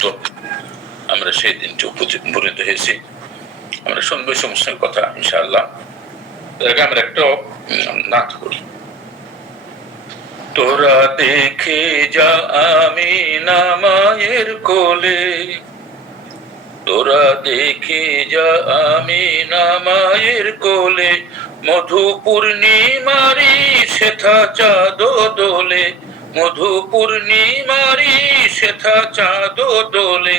তো আমরা সেই দিনটি উপনীত হয়েছি। আমরা শুনবো সমস্ত কথা ইনশাআল্লাহ। আমরা একটা নাচ করি। তোরা দেখে যা আমিনা মায়ের কোলে, তোরা দেখে যা আমিনা মায়ের কোলে, মধু পূর্ণিমারি সেথা চাঁদ দোলে, মধু পূর্ণিমারি সেথা চাঁদ দোলে,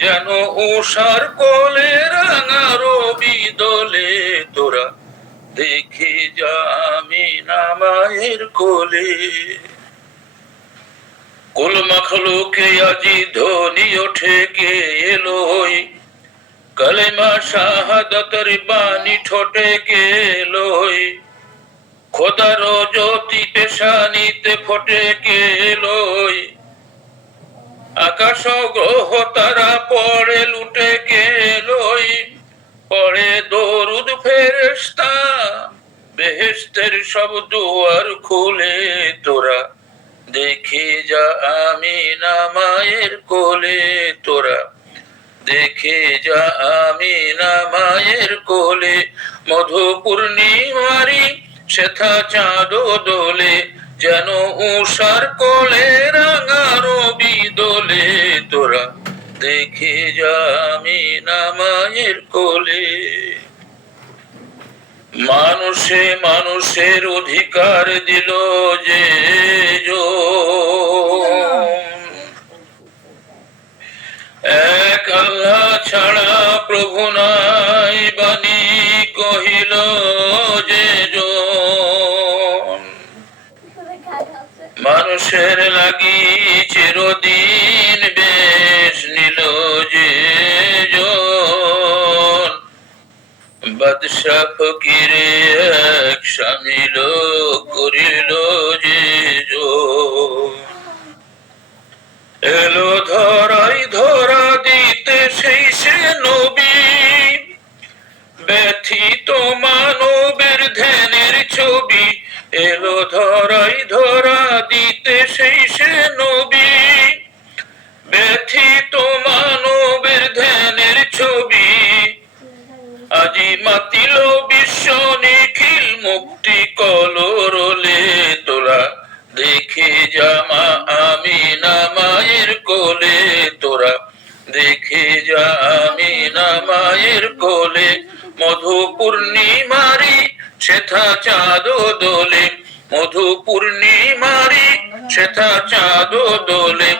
যেন উষার কোলে রাঙা রবি দোলে। তোরা দেখে যা আমিনা মায়ের কোলে। কুল মাখলুকে আজি ধ্বনি ওঠে কে এলোই, কালেমা শাহাদাতের বাণী ঠোঁটে কে এলোই, খোদার জ্যোতি পেশানিতে ফোটে কে এলোই, আকাশ গ্রহ তারা পড়ে লুটে কে এলোই, পড়ে দরুদ ফেরেশতা বেহেশতের সব দুয়ার খুলে। তোরা দেখে যা আমিনা মায়ের কোলে, তোরা দেখে যা আমিনা মায়ের কোলে, মধু পূর্ণিমারি সেথা চাঁদ দোলে, যেন উষার কোলে রাঙা রবি দোলে। তোরা দেখে যা আমিনা মায়ের কোলে। মানুষে মানুষের অধিকার দিল যে এক আল্লাহ ছাড়া প্রভু নাই, বাণী কহিল যে মানুষের লাগি চিরদিন বেশ নিল যে বাদশা ফকিরে এক সামিল করিল যে এলো ধরাই ধরা দিতে সেই সে নবী, ব্যথিত মানবের ধ্যানের ছবি, এলো ধরাই ধরা দিতে সেই সে নবী, ব্যথিত মানবের ধ্যানের ছবি, আজি মাতিল বিশ্ব নিখিল মুক্তি কলরলে। তোরা দেখে যা মা আমিনা মায়ের কোলে, তোরা দেখে যা আমিনা মায়ের কোলে, মধু পূর্ণিমারি সেথা চাঁদ দোলে, মধু পূর্ণিমারি সেথা চাঁদ দোলে,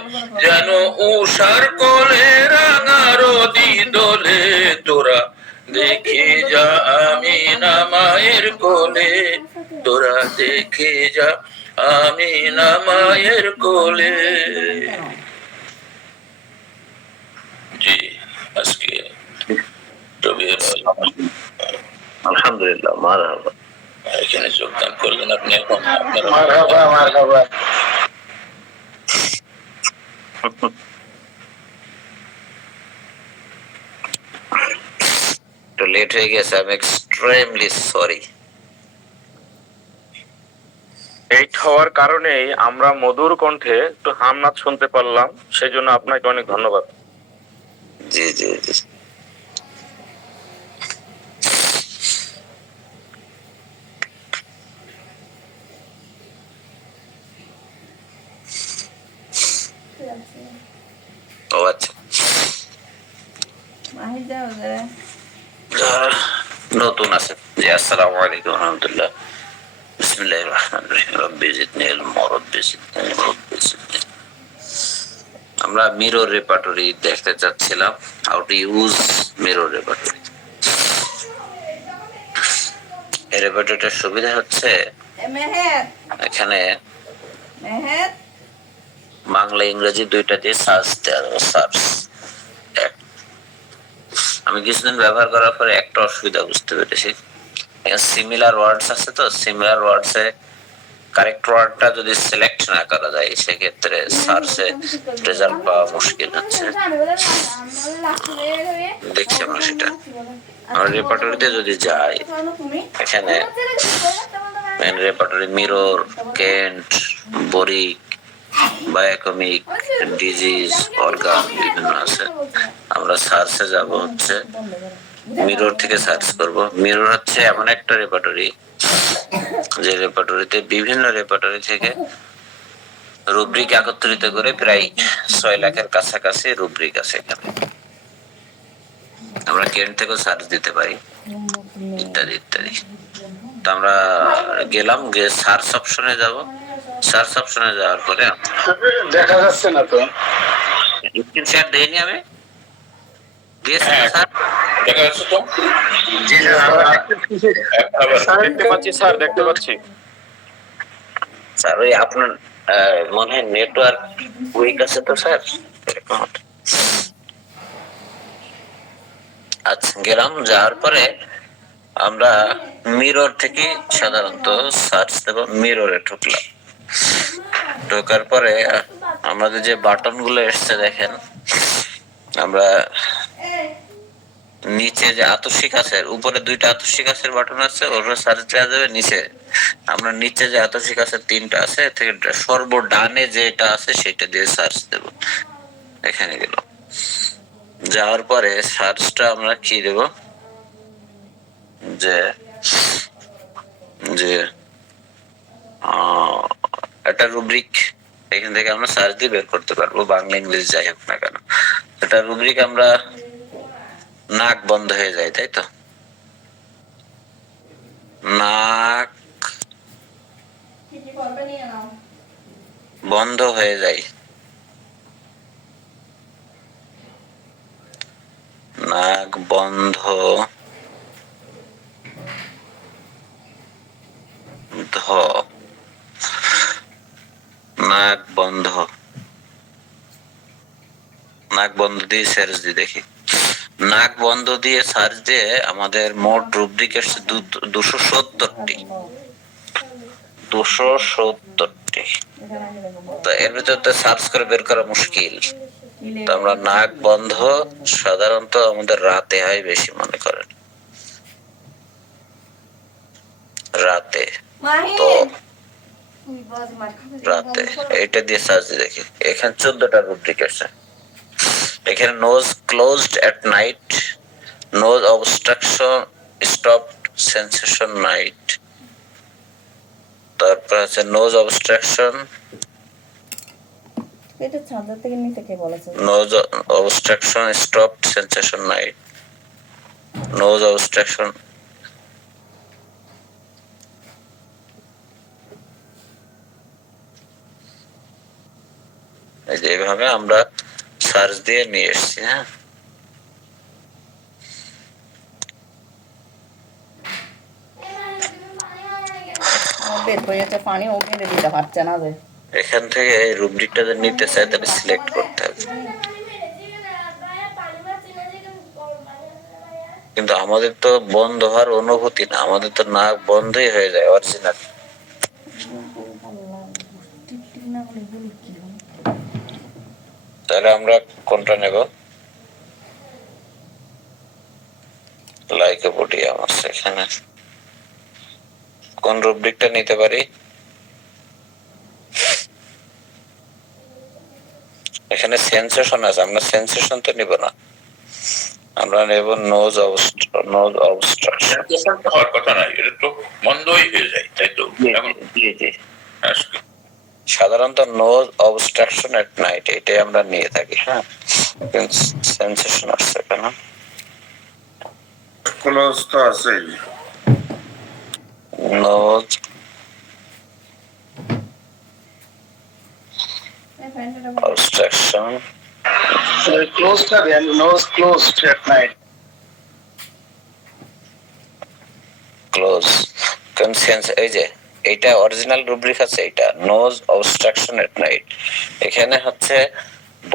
যেন উষার কোলে রাঙা রবি দোলে। তোরা দেখে যা আমিনা মায়ের কোলে, তোরা দেখে যা আমিনা মায়ের কোলে। জি আজকে আলহামদুলিল্লাহ, মারহাবা। এখানে যোগদান করলেন আপনি। এখন মারহাবা মারহাবা। একটু লেট হয়ে গেছে, আই এম এক্সট্রিমলি সরি। এই হওয়ার কারণে আমরা মধুর কণ্ঠে একটু হামনাথ শুনতে পারলাম, সেই জন্য আপনাকে অনেক ধন্যবাদ। জি জি জি। ও আচ্ছা, নতুন আছে। জি আসসালামু আলাইকুম ওয়া রাহমাতুল্লাহ। বিসমিল্লাহির রহমানির রহিম। রব্বি জিদনি ইলমা রব্বি জিদনি রব্বি জিদনি। আমরা মিরর রেপার্টরি দেখতে চাচ্ছিলাম, how to use mirror repertory. এই রেপার্টরিটার সুবিধা হচ্ছে এখানে বাংলা ইংরেজি দুইটা দিয়ে সার্চ দেওয়া যাবে। সার্চ আমি কিছুদিন ব্যবহার করার পরে একটা অসুবিধা বুঝতে পেরেছি, সিমিলার ওয়ার্ডস আছে, তো সিমিলার ওয়ার্ডসে কারেক্ট ওয়ার্ডটা যদি সিলেক্ট না করা যায় সেক্ষেত্রে সার্চে রেজাল্ট পাওয়া মুশকিল হচ্ছে। দেখছি আমরা সেটা। আমরা রেপার্টরিতে যদি যাই, এখানে repertory mirror, Kent, boric, biochemic disease organ বিভিন্ন আছে। আমরা সার্চে যাব, হচ্ছে মিরর থেকে সার্চ করব। মিরর হচ্ছে এমন একটা রেপার্টরি, যে রেপার্টরিতে বিভিন্ন রেপার্টরি থেকে রুব্রিক একত্রিত করে প্রায় 6 লাখের কাছাকাছি রুব্রিক আছে এখানে। আমরা কেন্ট থেকেও সার্চ দিতে পারি, ইত্যাদি ইত্যাদি। তো আমরা গেলাম, গিয়ে সার্চ অপশনে যাব। সার্চ অপশনে যাওয়ার পরে দেখা যাচ্ছে না তো। স্ক্রিন শেয়ার দেইনি আমি, দিয়েছি হ্যাঁ, স্যার? দেখা যাচ্ছে তো? জি আবার দেখতে পাচ্ছি স্যার, দেখতে পাচ্ছি। স্যার, ওই আপনার মনে হয় নেটওয়ার্ক উইক আছে তো স্যার, এরকম হতে। আচ্ছা, গেলাম, যাওয়ার পরে আমরা মিরর থেকে সাধারণত সার্চ দেব। মিররে ঢুকলাম, ঢোকার পরে আমাদের যে বাটন গুলো এসছে দেখেন, আমরা নিচে যে আতসিক আছে, উপরে 2টা আতসিক আছে বাটন আছে, ওর সার্চ দেওয়া যাবে। নিচে আমরা নিচে যে আতসিক আছে 3টা আছে, এর থেকে সর্বডানে যেটা আছে সেটা দিয়ে সার্চ দেব। এখানে গেলাম, যাওয়ার পরে সার্চটা আমরা কি দেব, যে যে একটা রুব্রিক এখান থেকে আমরা সার্চ দিয়ে বের করতে পারবো, বাংলা ইংলিশ যাই হোক না কেন। এটা রুব্রিক আমরা নাক বন্ধ হয়ে যায়, তাই তো? নাক বন্ধ হয়ে যায়, নাক বন্ধ নাক বন্ধ, নাক বন্ধ দিয়ে সার্চ দিয়ে দেখি। নাক বন্ধ দিয়ে সার্চ দিয়ে আমাদের মোট রুব্রিক এসছে 270টি। 270টি। তো এর ভিতর তো সার্চ করে বের করা মুশকিল। তো আমরা নাক বন্ধ সাধারণত আমাদের রাতে হয় বেশি, মনে করেন রাতে। তো রাতে এটা দিয়ে সার্চ দিয়ে দেখি, এখানে 14টা রুব্রিক আছে। এখানে nose closed at night, nose obstruction stopped sensation night, তারপর আছে নোজ অবস্ট্রাকশন, এটা ছাদা থেকে নিতে কে বলেছে? Nose obstruction stopped sensation night, nose obstruction. এই যে এইভাবে আমরা সার্চ দিয়ে নিয়ে এসেছি। হ্যাঁ, বের হয়ে যাচ্ছে পানি, ও মেরে দিতে পারছে না যে। এখান থেকে এই রুব্রিকটা যদি নিতে চাই তাহলে সিলেক্ট করতে হবে। কিন্তু আমাদের তো বন্ধ হওয়ার অনুভূতি না, আমাদের তো নাক বন্ধই হয়ে যায় অরিজিনাল। তাহলে আমরা কোনটা নেব? লাইকোপোডিয়াম আছে এখানে, কোন রুব্রিকটা নিতে পারি? এখানে সেন্সেশন আছে, আমরা সেন্সেশন তো নিব না, আমরা নেব নোজ অবস্ট্রাকশন। হওয়ার কথা নয়, এটা তো বন্ধই হয়ে যায়, তাই তো? এখন সাধারণত নোজ অবস্ট্রাকশন এট নাইট এটাই আমরা নিয়ে থাকি। হ্যাঁ, সেন্সেশন আসছে কেন? ক্লোজ তো আছেই। নোজ অবস্ট্রাকশন ক্লোজটা দেন, nose closed at night. Close conscience. এই যে এটা অরিজিনাল রুব্রিক আছে, এটা নোজ অবস্ট্রাকশন এট নাইট। এখানে হচ্ছে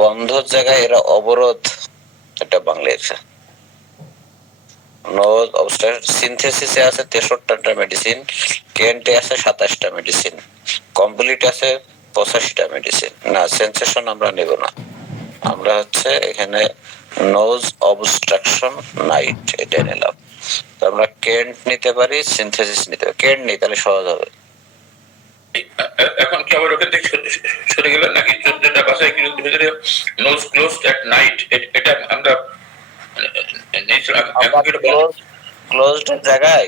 বন্ধ জায়গায় এরা অবরোধ, এটা বাংলায় নোজ অবস্ট্রাকশন। সিনথেসিসে আছে 63টা মেডিসিন, কেন্টে আছে 27টা মেডিসিন, কমপ্লিট আছে 85টা মেডিসিন। না, সেন্সেশন আমরা নেব না, আমরা হচ্ছে এখানে নোজ অবস্ট্রাকশন নাইট এটা নিলাম। তো আমরা কেন্ট নিতে পারি, সিনথেসিস নিতে পারি। কেন্ট নিই, তাহলে সহজ হবে। এখন কি আবার ওকে দেখে সরে গেলেন নাকি? 14টা বাসায় কি ভিতরে নোজ ক্লোজড এট নাইট, এটা আমরা নিয়েছিলাম। এখন কি এটা বন্ধ? ক্লোজড এর জায়গায়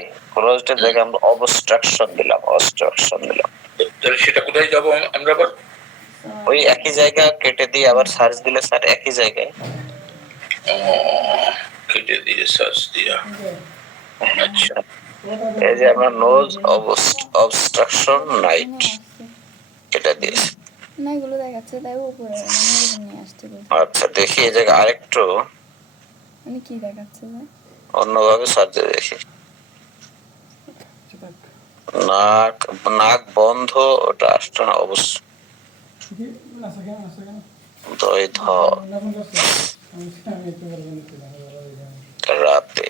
আমরা অবস্ট্রাকশন দিলাম, তাহলে সেটা কোথায় যাবো আমরা আবার? ওই একই জায়গা কেটে দিয়ে আবার সার্চ দিলে স্যার একই জায়গায়। কেটে দিয়ে সার্চ দিয়া। আচ্ছা, এই যে আমরা নোজ অবস্ট্রাকশন নাইট কেটে দিয়েছি। না এগুলো দেখাচ্ছে তাই উপরে মানে এরকম নিয়ে আসতে বলছে। আচ্ছা দেখি এই জায়গায় আরেকটু মানে কি দেখাচ্ছে যে অন্যভাবে সার্চ দিয়ে দেখি। নাক বন্ধ, ওটা আসছে না অবশ্য। দৈধ রাতে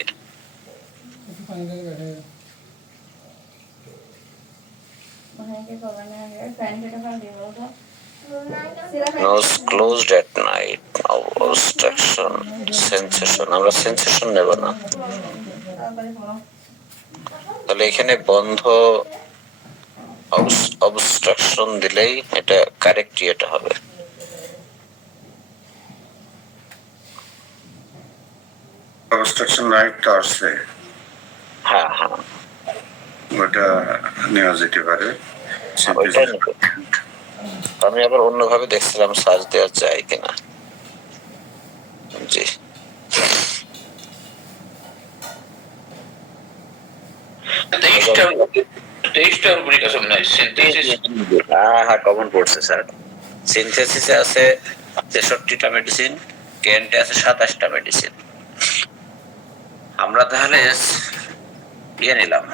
nose closed at night, obstruction, sensation, আমরা সেন্সেশন নেব না, তাহলে এখানে বন্ধ অবস্ট্রাকশন দিলেই এটা কারেক্ট এটা হবে। অবস্ট্রাকশন রাইটটা আসছে, হ্যাঁ হ্যাঁ ওটা নেওয়া যেতে পারে। ওইটাই নেব। আমি আবার অন্যভাবে দেখছিলাম সার্চ দেওয়া যায় কিনা। জি তেইশটা রুব্রিক আছে মনে হয়। সিনথেসিস, হ্যাঁ কমন পড়ছে স্যার। সিনথেসিসে আছে 63টা মেডিসিন, কেন্টে আছে 27টা মেডিসিন। আমরা তাহলে ইয়ে নিলাম,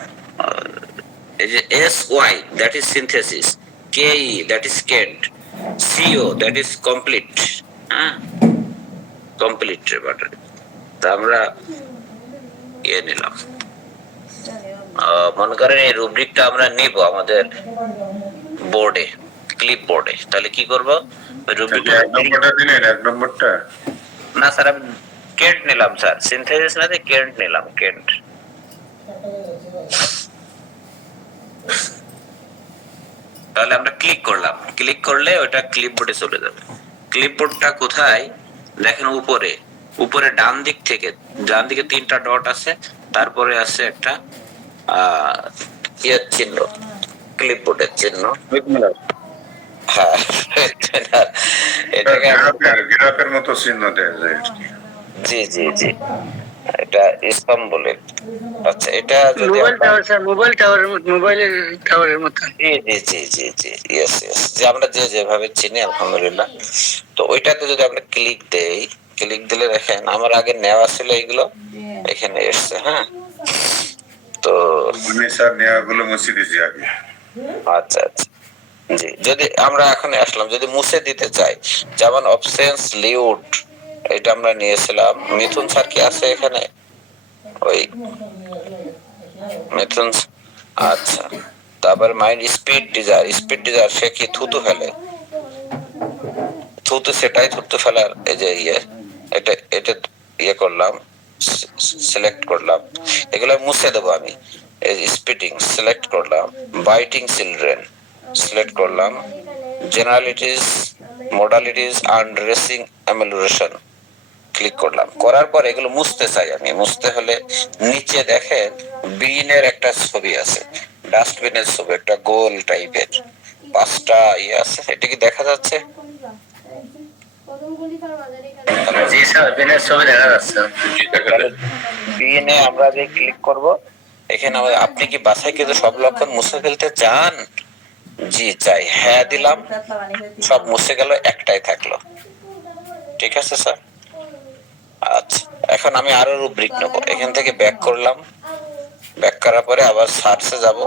এই যে SY that is synthesis, KE that is Kent, CO that is complete, হ্যাঁ কমপ্লিট রেপার্টরি। তা আমরা ইয়ে নিলাম, মনে করেন এই রুব্রিকটা আমরা নিব আমাদের বোর্ডে, ক্লিপ বোর্ডে। তাহলে কি করব, ওই রুব্রিকটা এক নম্বরটা দিলেন, এক নম্বরটা না স্যার আমি কেন্ট নিলাম স্যার, সিনথেসিস না কেন্ট নিলাম, কেন্ট। তাহলে আমরা ক্লিক করলাম, ক্লিক করলে ওটা ক্লিপবোর্ডে চলে যাবে। ক্লিপবোর্ডটা কোথায় দেখেন, উপরে, উপরে ডান দিক থেকে, ডান দিকে 3টা ডট আছে, তারপরে আছে একটা ইয়ের চিহ্ন, ক্লিপবোর্ডের চিহ্ন। হ্যাঁ এটাকে গ্রাফের মতো চিহ্ন দেয়া যায়। জি জি জি এটা স্পাম বলে। আচ্ছা এটা যদি মোবাইলের টাওয়ারের মতো। জি জি জি জি জি ইয়েস ইয়েস, যে আমরা যেভাবে চিনি আলহামদুলিল্লাহ। তো ওইটাতে যদি আমরা ক্লিক দেই, ক্লিক দিলে দেখেন আমার আগে নেওয়া ছিল এইগুলো এখানে এসছে। হ্যাঁ তো আমি স্যার নেওয়াগুলো মুছে দিয়েছি আগে। আচ্ছা আচ্ছা জি, যদি আমরা এখন আসলাম, যদি মুছে দিতে চাই, যেমন অবসেন্স লিউট এটা আমরা নিয়েছিলাম। মিথুন স্যার কি আছে এখানে? ওই মিথুন, আচ্ছা। তারপর মাইন্ড স্পিড ডিজায়ার, সে কি থুতু ফেলে, থুতু সেটাই থুতু ফেলার এই যে ইয়ে, এটা ইয়ে করলাম, সিলেক্ট করলাম, এগুলো মুছে দেবো আমি। এই স্পিডিং সিলেক্ট করলাম, বাইটিং চিলড্রেন সিলেক্ট করলাম, generalities, modalities and racing amelioration click করলাম। করার পর এগুলো মুছতে চাই আমি, মুছতে হলে নিচে দেখেন বিনের একটা ছবি আছে, ডাস্টবিনের ছবি, একটা গোল টাইপের 5টা ইয়ে আছে, এটা কি দেখা যাচ্ছে? জি স্যার, বিনের ছবি দেখা যাচ্ছে। বিনে আমরা যে ক্লিক করব, এখানে আপনি কি বাছাই করে সব লক্ষণ মুছে ফেলতে চান? জি চাই, হ্যাঁ দিলাম, সব মুছে গেল, একটাই থাকলো। ঠিক আছে স্যার। আচ্ছা এখন আমি আরো রুব্রিক নেব, এখান থেকে ব্যাক করলাম, ব্যাক করার পরে আবার সার্চে যাব,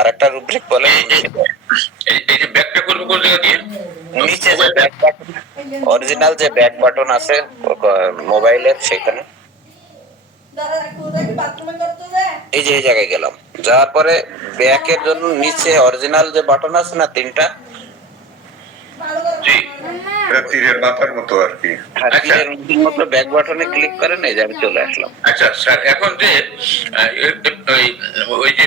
আরেকটা রুব্রিক বলে এই যে ব্যাকটা করবো কোন জায়গা দিয়ে? নিচে যে ব্যাক বাটন, অরিজিনাল যে ব্যাক বাটন আছে মোবাইলের, সেখানে এই যে এই জায়গায় গেলাম, যাওয়ার পরে ব্যাকের জন্য নিচে অরিজিনাল যে বাটন আছে না 3টা, জি এটা তীরের মাথার মতো আর কি। হ্যাঁ, তীরের মতো ব্যাক বাটনে ক্লিক করেন, এই যে আমি চলে আসলাম। আচ্ছা স্যার, এখন যে ওই ওই যে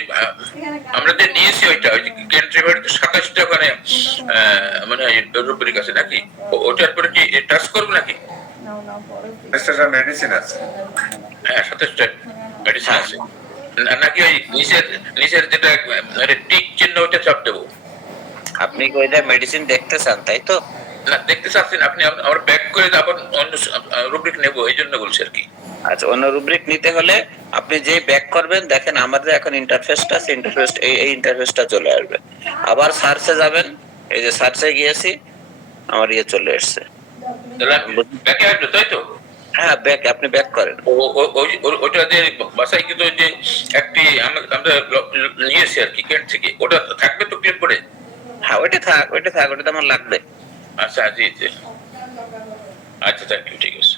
আমরা যে নিয়েছি ওইটা ওই যে কেন্ট্রি ভার্ড 27টা ওখানে মানে রুব্রিক আছে নাকি? ওটার পরে কি টাচ করবো নাকি? নাও নাও পরে এটা মেডিসিন আছে। হ্যাঁ 27টা মেডিসিন আছে নাকি? ওই নিচের যেটা টিক চিহ্ন ওইটা চাপ দেবো? আপনি কি ওইটা মেডিসিন দেখতে চান, তাই তো? না, দেখতে চাচ্ছেন আপনি? আমরা ব্যাক করে আবার অন্য রুব্রিক নেবো, এই জন্য বলছি আর কি। আচ্ছা, অন্য রুব্রিক নিতে হলে আপনি যে ব্যাক করবেন, দেখেন আমাদের এখন ইন্টারফেসটা আছে, ইন্টারফেস এই ইন্টারফেসটা চলে আসবে। আবার সার্চে যাবেন, এই যে সার্চে গিয়েছি, আমার ইয়ে চলে এসেছে। তাহলে ব্যাকে আসবে, তাই তো? হ্যাঁ, ব্যাক, আপনি ব্যাক করেন। ওটা যে বাসায় কিন্তু যে একটি আমরা নিয়েছি আর কি কেন্ট থেকে, ওটা থাকবে তো ক্লিক করে? হ্যাঁ, ওইটা থাক, ওইটা তো আমার লাগবে। আচ্ছা জি জি, আচ্ছা থ্যাংক ইউ, ঠিক আছে।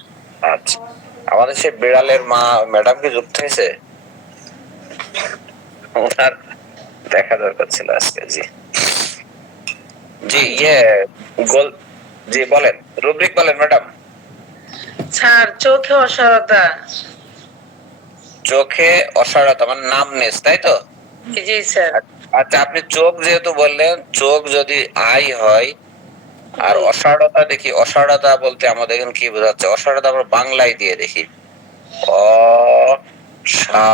আচ্ছা, আমাদের সেই বিড়ালের মা ম্যাডাম কি যুক্ত হয়েছে? ওনার দেখা দরকার ছিল আজকে। জি জি, গোল, জি বলেন, রুব্রিক বলেন ম্যাডাম। স্যার চোখে অসারতা। চোখে অসারতা মানে নামনেস, তাই তো? জি স্যার। আচ্ছা, আপনি চোখ যেহেতু বললেন, চোখ যদি আই হয় আর অসারতা দেখি, অসারতা বলতে আমাদের এখানে কি বোঝাচ্ছে? অসারতা আমরা বাংলায় দিয়ে দেখি, অ সা,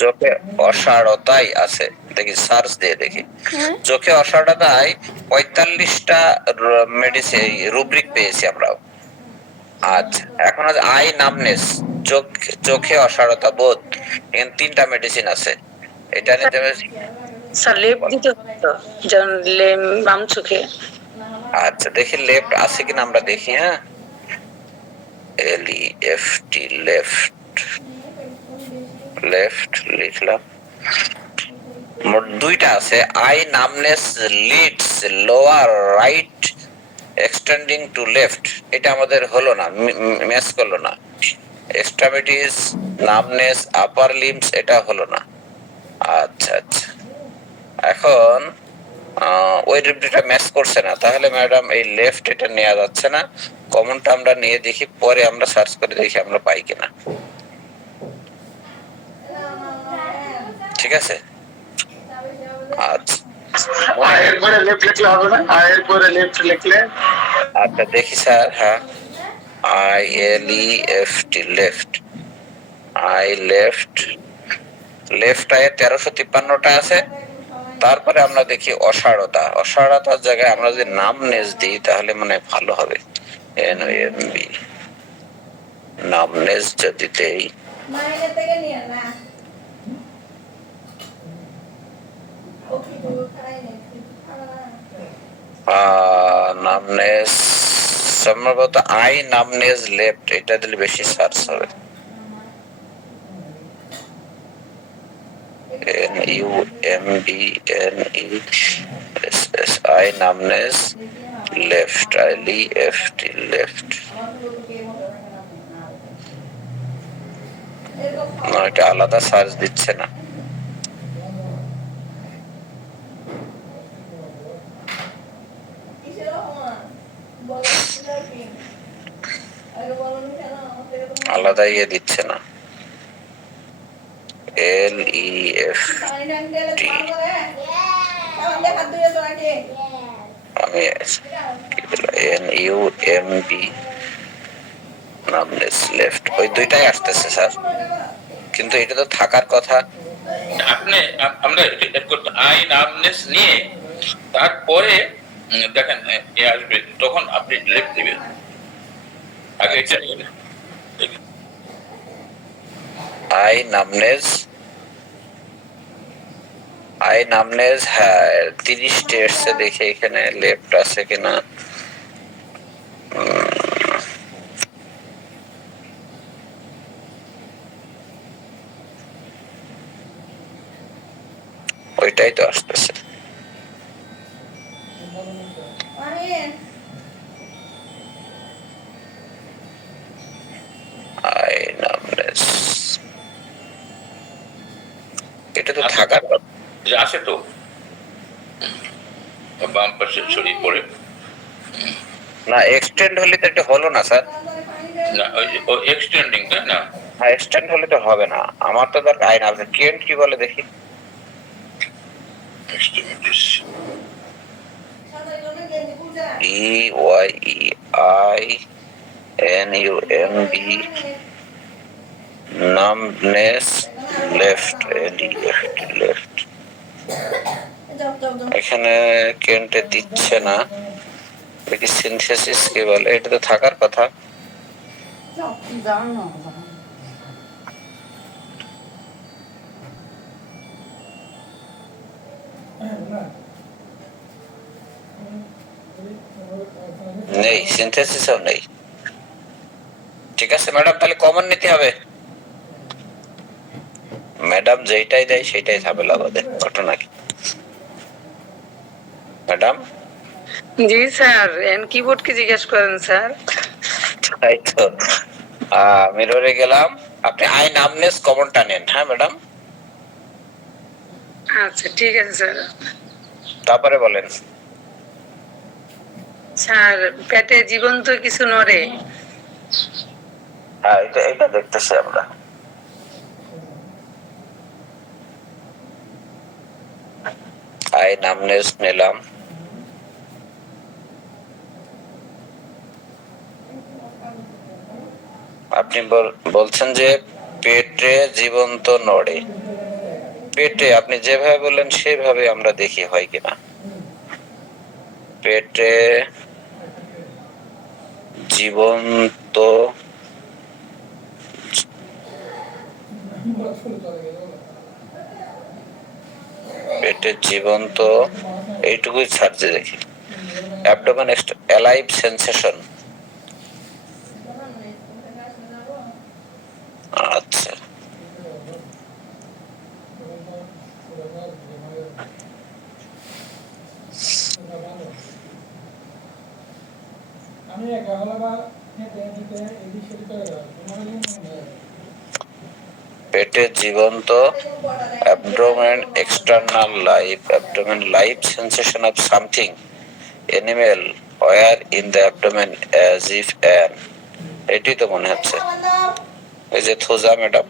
চোখে অসারতাই আছে, দেখি সার্চ দিয়ে দেখি। চোখে অসারতায় 45টা মেডিসিন রুব্রিক পেয়েছি আমরা। আচ্ছা, এখন আছে আই নামনেস, চোখে অসারতা বোধ, এখানে 3টা মেডিসিন আছে। এটা নিতে হবে। স্যার লেফট দিতে হতো, যেমন বাম চোখে। আচ্ছা, দেখি লেফট আছে কিনা আমরা দেখি। হ্যাঁ, LEFT, লেফট, লেফট লিখলাম। মোট 2টা আছে। Eye numbness lids lower right extending to left, এটা আমাদের হলো না, ম্যাচ করলো না। এক্সট্রামিটিস নামনেস আপার লিমস, এটা হলো না। আচ্ছা আচ্ছা, এখন ওই রুব্রিকটা ম্যাচ করছে না, তাহলে ম্যাডাম এই লেফট এটা নেওয়া যাচ্ছে না। কমনটা আমরা নিয়ে দেখি, পরে আমরা সার্চ করে দেখি আমরা পাই কিনা। ঠিক আছে, আচ্ছা আয়ের পরে লেফট লিখলে হবে না? আয়ের পরে লেফট লিখলে আচ্ছা দেখি স্যার। হ্যাঁ, ILEFT, left, I left, left আয়ে 1353টা আছে। তারপরে আমরা দেখি অসারতা, অসারতার জায়গায় আমরা যদি নামনেস দিই তাহলে মানে ভালো হবে। NAMB নামনেস যদি দেই, নামনেস সম্ভবত আই নামনেস লেফট, এটা দিলে বেশি সার্চ হবে। NUMBNESS, I numbness left, ILEFT, left. না, এটা আলাদা সার্চ দিচ্ছে না। আলাদা ইয়ে দিচ্ছে না। LEFT, আমি কি দিলাম, NUMB নামনেস লেফট, ওই 2টাই আসতেছে স্যার, কিন্তু এটা তো থাকার কথা। আপনি আমরা আই নামনেস নিয়ে তারপরে দেখেন এ আসবে, তখন আপনি লেফট দিবেন। আগে এটা আই নামনেস, আই নামনেস, হ্যাঁ 30 এসছে, দেখে এখানে লেফট আছে কিনা। ওইটাই তো আসতেছে। আই নামনেস, এটা তো থাকার কথা। আছে তো। বাম পাশে ছড়িয়ে পড়ে। না, এক্সটেন্ড হলে তো এটা হলো না স্যার। না ও এক্সটেন্ডিং, তাই না? হ্যাঁ, এক্সটেন্ড হলে তো হবে না, আমার তো দরকার আইন। আপনি কেন্ট কি বলে দেখি? Extremities EYEINUMB, numbness, left, left। এখানে কেন্টে দিচ্ছে না, দেখি সিনথেসিস কি বলে। এটা তো থাকার কথা। নেই, সিনথেসিসও নেই। ঠিক আছে ম্যাডাম, তাহলে কমন নিতে হবে। ম্যাডাম যেটাই দেয় সেটাই ঝামেলা বাঁধে, ঘটনা কি ম্যাডাম? জি স্যার, এন কিবোর্ড কি জিজ্ঞেস করেন স্যার? তাই তো, মিররে গেলাম। আপনি আই নামনেস কমনটা নেন। হ্যাঁ ম্যাডাম, আচ্ছা ঠিক আছে স্যার। তারপরে বলেন। স্যার, পেটে জীবন্ত কিছু নড়ে। হ্যাঁ, এটা দেখতেছি আমরা। আই নামনেস নিলাম। আপনি বলছেন যে পেটে জীবন্ত নড়ে। পেটে আপনি যেভাবে বললেন সেভাবে আমরা দেখি হয় কিনা। পেটে জীবন্ত পেটে জীবন্ত এইটুকুই ছাড়ছে দেখি। Abdomen alive sensation. আচ্ছা, পেটে জীবন্ত, abdomen external life, abdomen life sensation of something animal were in the abdomen as if an. এটি তো মনে হচ্ছে এই যে থোজা ম্যাডাম,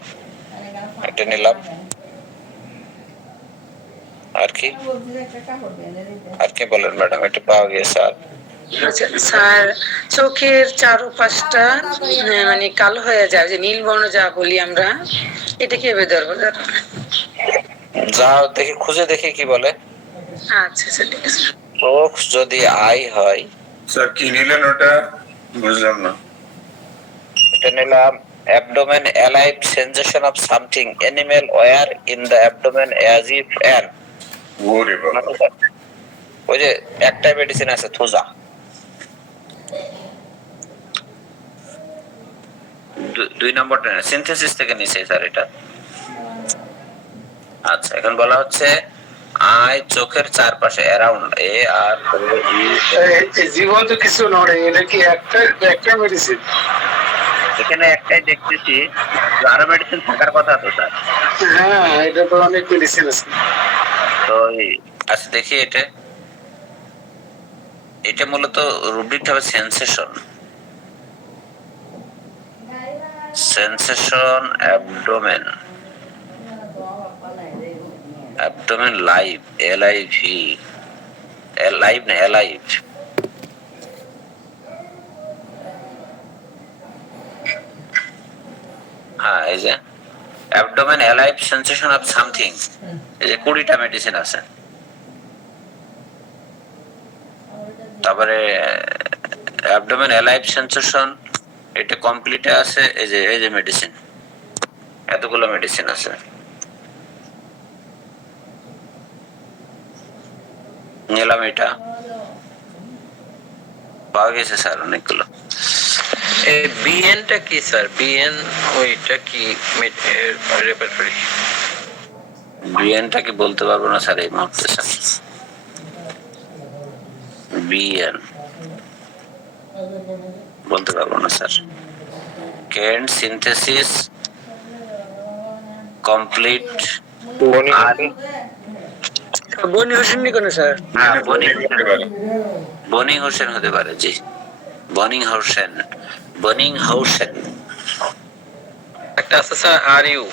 এটা নিলাম। আর কি বলেন ম্যাডাম? এটা পাওয়া গিয়েছে। আর আচ্ছা স্যার, চোখের চারপাশটা মানে কালো হয়ে যায়, যে নীল বর্ণ যা বলি আমরা, এটা কিভাবে ধরবো? যা দেখি, খুঁজে দেখি কি বলে। আচ্ছা স্যার, ঠিক আছে। চোখ যদি আই হয়, স্যার কি নিলেন ওটা? বুঝলাম না। এটা নিলাম abdomen alive sensation of something animal were in the abdomen as if an. ওরে বাবা, ওই যে একটা মেডিসিন আছে থোজা, দুই নম্বরটা সিনথেসিস থেকে নিছে স্যার এটা। আচ্ছা, এখন বলা হচ্ছে আই চোখের চারপাশে অ্যারাউন্ড এ আর জীবন্ত কিছু নড়ে, এটা কি একটা মেডিসিন? এখানে একটাই দেখতেছি, আরো মেডিসিন থাকার কথা তো স্যার। হ্যাঁ, এটা তো অনেক মেডিসিন আছে। তো আচ্ছা দেখি, এটা মূলত রুব্রিকটা হবে সেন্সেশন অ্যাবডোমেন লাইভ, এলআইভি, লাইভ না এলাইভ। হ্যাঁ, এই যে abdomen alive sensation of something, এই যে 20টা মেডিসিন আছে। তারপরে অ্যাবডোমেন অ্যালাইভ সেন্সেশন, এটা কমপ্লিটে আছে। এই যে মেডিসিন, এতগুলো মেডিসিন আছে। নিলাম, এটা পাওয়া গেছে স্যার অনেকগুলো। এই বিএনটা কি স্যার? বিএন ওইটা কি রেপারটরি? বিএনটা কি বলতে পারবো না স্যার এই মুহূর্তে। স্যার বিএন বলতে পারবো না স্যার। Kent synthesis complete. বনি হোসেন কোন স্যার? হ্যাঁ, বনি হতে পারে। বনি হোসেন হতে পারে, জি। বনি হোসেন, বনি হোসেন। একটা আছে sir R U.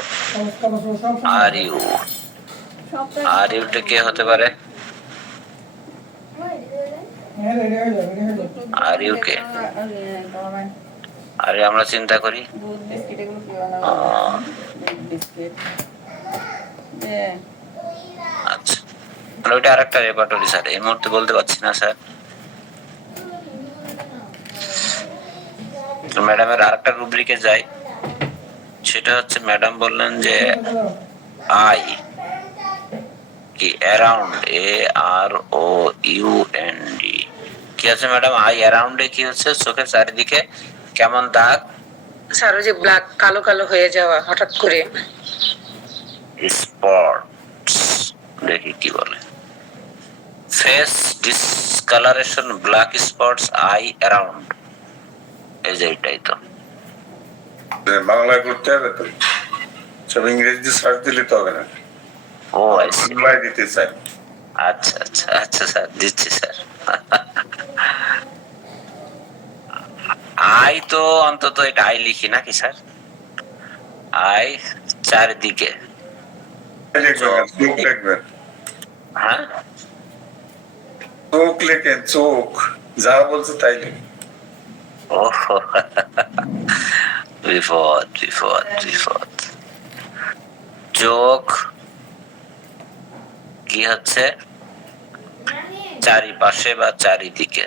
R U, R ইউটা কে হতে পারে? আর ইউ কে? আরে আমরা চিন্তা করি। দুধ বিস্কিট এগুলো কি বানাবো? দুধ বিস্কিট আচ্ছা, তাহলে ওইটা আরেকটা রেপার্টরি স্যার, এই মুহূর্তে বলতে পারছি না স্যার। ম্যাডামের আরেকটা রুব্রিকে যাই, সেটা হচ্ছে ম্যাডাম বললেন যে আই কি অ্যারাউন্ড, AROUND কি আছে ম্যাডাম? আই অ্যারাউন্ডে কি হচ্ছে? চোখের চারিদিকে কেমন দাগ? স্যার ওই যে ব্ল্যাক কালো কালো হয়ে যাওয়া হঠাৎ করে। স্পটস, দেখি কি বলে। Face discoloration, black spots, eye around, এই যে এটাই তো। বাংলায় করতে হবে তো, সব ইংরেজি সার্চ দিলে তো হবে না, ও আচ্ছা বাংলায় দিতে চাই। আচ্ছা আচ্ছা আচ্ছা স্যার, দিচ্ছি স্যার। আই তো অন্তত এটা আই লিখি নাকি স্যার? আই চারিদিকে, লিখবেন না, চোখ লিখবেন, হ্যাঁ চোখ লেখেন, চোখ যা বলছে তাই লিখেন। ও বিপদ বিপদ বিপদ। চোখ কি হচ্ছে? চারিপাশে বা চারিদিকে,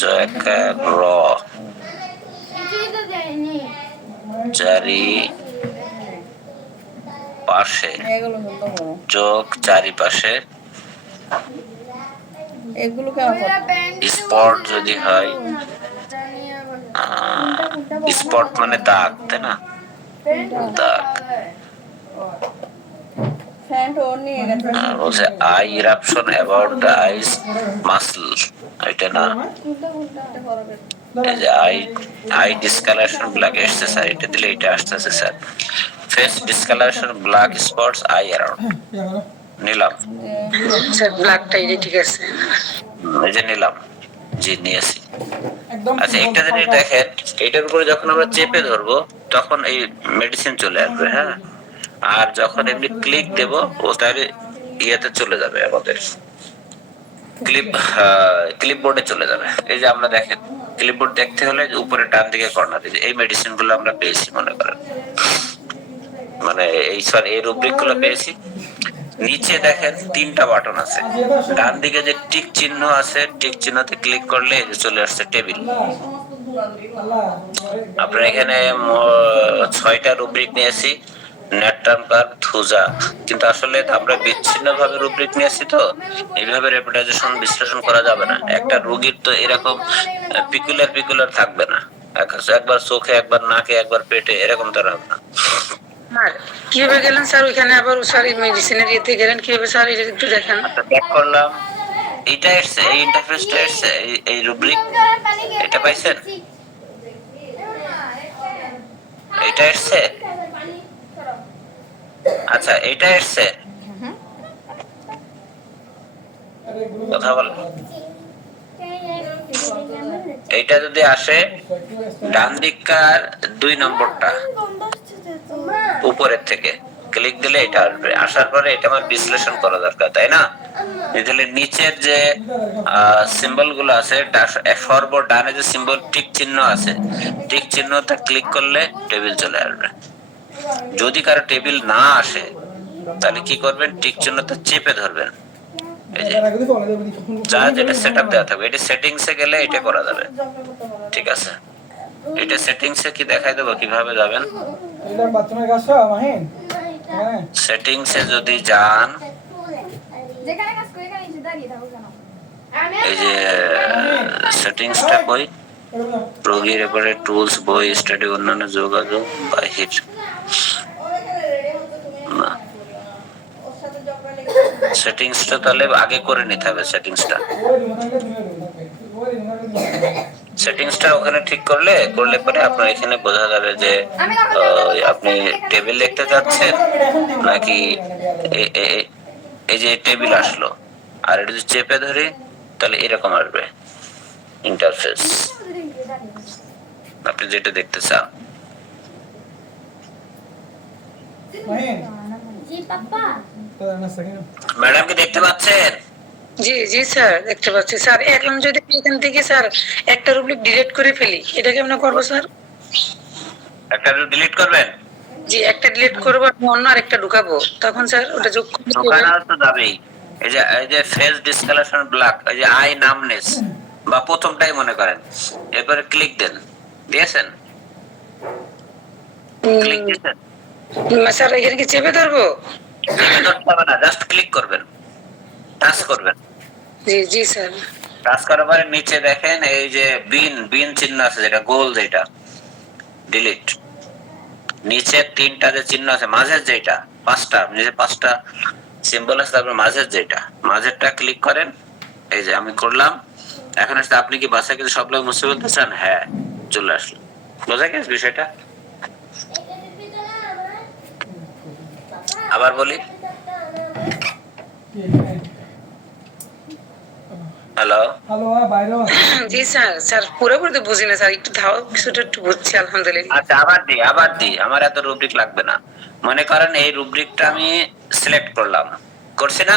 চোখ র, চারি পাশে, এগুলো সুন্দর বড়। চোখ চারিপাশে। এগুলো কেমন? স্পট যদি হয়, স্পট মানে দাগ, তাই না? দাগ। ফ্যান্ট ওর নিয়ে গেছে। বলছে eye eruption about the eyes muscle, এটা না? এই যে আই ডিসকালারেশন ব্ল্যাক এসছে স্যার, এটা দিলে এটা আসতেছে sir. Face discoloration, black spots, eye around নিলাম। স্যার ব্ল্যাকটাই ঠিক আছে। এই যে নিলাম, জি নিয়েছি। আচ্ছা, একটা জিনিস দেখেন, এটার উপরে যখন আমরা চেপে ধরবো তখন এই মেডিসিন চলে আসবে, হ্যাঁ। আর যখন এমনি ক্লিক দেব, ও তার ইয়েতে চলে যাবে, আমাদের ক্লিপবোর্ডে চলে যাবে। এই যে আমরা দেখেন, ক্লিপবোর্ড দেখতে হলে উপরে ডান দিকে কর্নারে এই মেডিসিন গুলো আমরা পেয়েছি, মনে করেন, মানে এই রুব্রিক গুলো পেয়েছি। নিচে দেখেন 3টা বাটন আছে, ডান দিকে যে টিক চিহ্ন আছে, টিক চিহ্নতে ক্লিক করলে এই যে চলে আসছে টেবিল। আপনার এখানে 6টা রুব্রিক নিয়েছি, নেট টার্ম কার্ভ, থুজা, কিন্তু আসলে আমরা বিচ্ছিন্ন ভাবে রুব্রিক নিয়েছি, তো এইভাবে রেপিটাইজেশন বিশ্লেষণ করা যাবে না। একটা রোগীর তো এরকম পিকুলার থাকবে না, একবার চোখে, একবার নাকে, একবার পেটে, এরকম তো রাখবে না। আর কিভাবে গেলেন স্যার ওইখানে? আবার স্যার মেডিসিনের ইয়েতে গেলেন কিভাবে স্যার? এটা একটু দেখেন। আচ্ছা, চেক করলাম, এটা এসছে, এই ইন্টারফেসটা এসছে, এই রুব্রিক, এটা পাইছেন? এটা এসছে, আচ্ছা এটা এসছে, কথা বলেন। এইটা যদি আসে, ডান দিককার 2 নম্বরটা উপরের থেকে ক্লিক দিলে এটা আসবে। আসার পরে এটা আমার বিশ্লেষণ করা দরকার, তাই না? তাহলে নিচের যে সিম্বল গুলো আছে, সর্ব ডানে যে সিম্বল টিক চিহ্ন আছে, টিক চিহ্নটা ক্লিক করলে টেবিল চলে আসবে। যদি কারো টেবিল না আসে, তাহলে কি করবেন? টিক চিহ্নটা চেপে ধরবেন, এই যে যা যেটা সেটআপ দেওয়া থাকবে, এটা সেটিংসে গেলে এটা করা যাবে, ঠিক আছে? এটা সেটিংসে কি দেখাই দেবো কিভাবে যাবেন। সেটিংসে যদি যান, এই যে সেটিংসটা কই, রোগীর ব্যাপারে টুলস, বই, স্টাডি, অন্যান্য যোগাযোগ, বাহির, না সেটিংসটা তাহলে আগে করে নিতে হবে। সেটিংসটা ওখানে ঠিক করলে পরে আপনার এখানে বোঝা যাবে যে আপনি টেবিল লিখতে যাচ্ছেন নাকি এই যে টেবিল আসলো, আর এটা যদি চেপে ধরি তাহলে এরকম আসবে ইন্টারফেস, আপনি যেটা দেখতে চান। ম্যাডাম কি দেখতে পাচ্ছেন? জি জি স্যার, দেখতে পাচ্ছি স্যার। এখন যদি এখান থেকে স্যার একটা রুব্রিক ডিলিট করে ফেলি, এটা কেমন করবো স্যার? একটা ডিলিট করবেন? জি, একটা ডিলিট করবো, অন্য আরেকটা ঢুকাবো, তখন স্যার ওটা যোগ করলে কি হবে? ওখানে তো যাবেই। এই যে ফেস ডিসকালেশন ব্ল্যাক, এই যে আই নামনেস বা প্রথমটাই মনে করেন, এরপরে ক্লিক দেন, দিয়েছেন? ক্লিক দিয়েছেন? স্যার এখানে কি চেপে ধরবো? চেপে ধরতে হবে না, জাস্ট ক্লিক করবেন, টাচ করবেন। জি জি স্যার। টাচ করার পরে নিচে দেখেন এই যে বিন চিহ্ন আছে, যেটা গোল, যেটা ডিলিট, নিচে তিনটা যে চিহ্ন আছে, মাঝের যেটা পাঁচটা, নিচে পাঁচটা সিম্বল আছে, তারপর মাঝের যেটা, মাঝেরটা ক্লিক করেন। এই যে আমি করলাম। এখন আসলে আপনি কি বাসা কিছু সব লোক মুছে ফেলতে চান? হ্যাঁ, চলে আসলো। বোঝা গেছে বিষয়টা? আবার বলি, হ্যালো। জি স্যার, স্যার পুরোপুরি তো বুঝি না স্যার, একটু ধাও কিছুটা একটু বুঝছি আলহামদুলিল্লাহ। আচ্ছা, আবার দি, আমার এত রুব্রিক লাগবে না। মনে করেন এই রুব্রিকটা আমি সিলেক্ট করলাম, করছি না?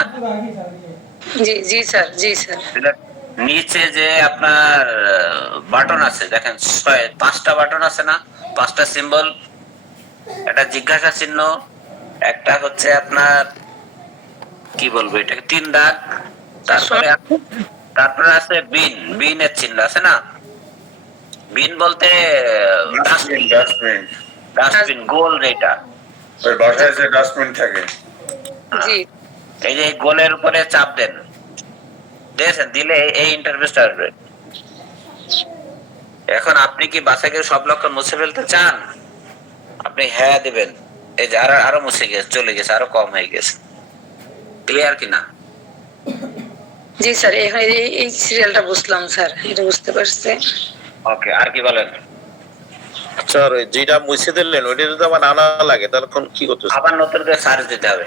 জি জি স্যার, জি স্যার। নিচে যে আপনার বাটন আছে দেখেন, পাঁচটা বাটন আছে না, পাঁচটা সিম্বল, একটা জিজ্ঞাসা চিহ্ন, একটা হচ্ছে আপনার কি বলবো এটাকে, তিন দাগ, তারপরে আছে বিনের চিহ্ন আছে না, বিন বলতে ডাস্টবিন গোল, যেটা ওই বাসায় যে ডাস্টবিন থাকে। জি এই যে গোলের উপরে চাপ দেন, দিয়েছেন, দিলে এই ইন্টারফেসটা আসবে। এখন আপনি কি বাসাকে সব লক্ষণ মুছে ফেলতে চান? আপনি হ্যাঁ দিবেন। এই যে আরো মুছে গেছে, চলে গেছে, আরো কম হয়ে গেছে। ক্লিয়ার কিনা? জি স্যার, এখন এই সিরিয়ালটা বুঝলাম স্যার, এটা বুঝতে পারছি। ওকে, আর কি বলেন? স্যার যেটা মুছে দিলেন ওইটা যদি আমার আনা লাগে তাহলে কি করতে হবে? আবার নতুন করে সার্চ দিতে হবে।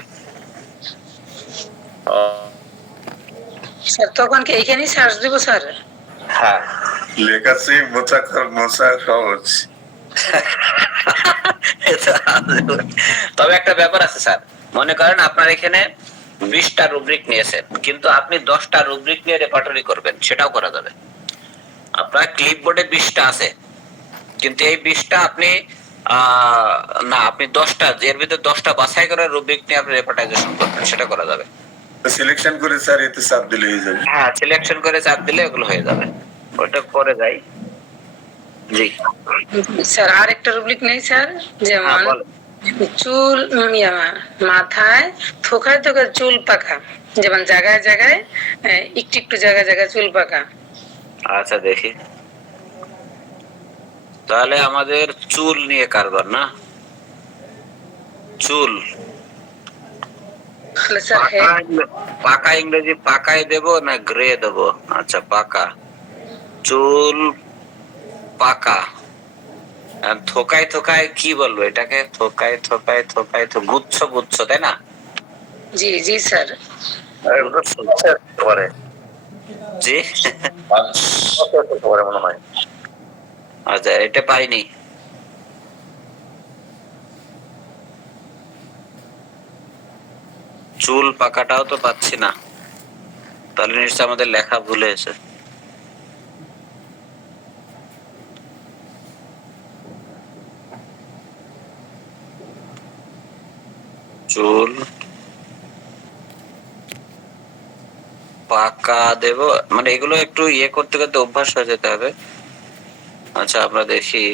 স্যার তখন কি এইখানেই সার্চ দিব স্যার? হ্যাঁ, লেখাচ্ছি মোছা সহজ। তবে একটা ব্যাপার আছে স্যার, মনে করেন আপনার এখানে 20টা রুব্রিক নিয়েছেন, কিন্তু আপনি 10টা রুব্রিক নিয়ে রেপার্টরি করবেন, সেটাও করা যাবে। আপনার ক্লিপবোর্ডে 20টা আছে, কিন্তু এই 20টা আপনি না, আপনি 10টা, এর ভিতরে 10টা বাছাই করে রুব্রিক নিয়ে আপনি রেপার্টাইজেশন করবেন, সেটা করা যাবে। সিলেকশন করে স্যার এতে চাপ দিলে হয়ে যাবে। হ্যাঁ, সিলেকশন করে চাপ দিলে এগুলো হয়ে যাবে। ওটা পরে যাই। জি স্যার আর একটা রুব্রিক নেই স্যার, যেমন হ্যাঁ, বলেন। চুল মাথায় থোকায় থোকায় চুল পাকা, যেমন জায়গায় জায়গায় একটু একটু জায়গায় জায়গায় চুল পাকা। আচ্ছা দেখি, তাহলে আমাদের চুল নিয়ে কারবার না, চুল তাহলে স্যার পাকা ইংরেজি পাকাই দেব না গ্রে দেব? আচ্ছা, পাকা, চুল পাকা। আর থোকায় থোকায় কি বলবো এটাকে? থোকায় থোকায় থোকায় তো গুচ্ছ গুচ্ছ, তাই না? জি জি স্যার। জি মনে হয়। আচ্ছা, এটা পাইনি। চুল পাকাটাও তো পাচ্ছি না, তাহলে নিশ্চয় আমাদের লেখা ভুল হয়েছে। চুল পাকা দেব, মানে এগুলো একটু করতে করতে অভ্যাস হয়ে যেতে হবে। আচ্ছা, আমরা দেখি,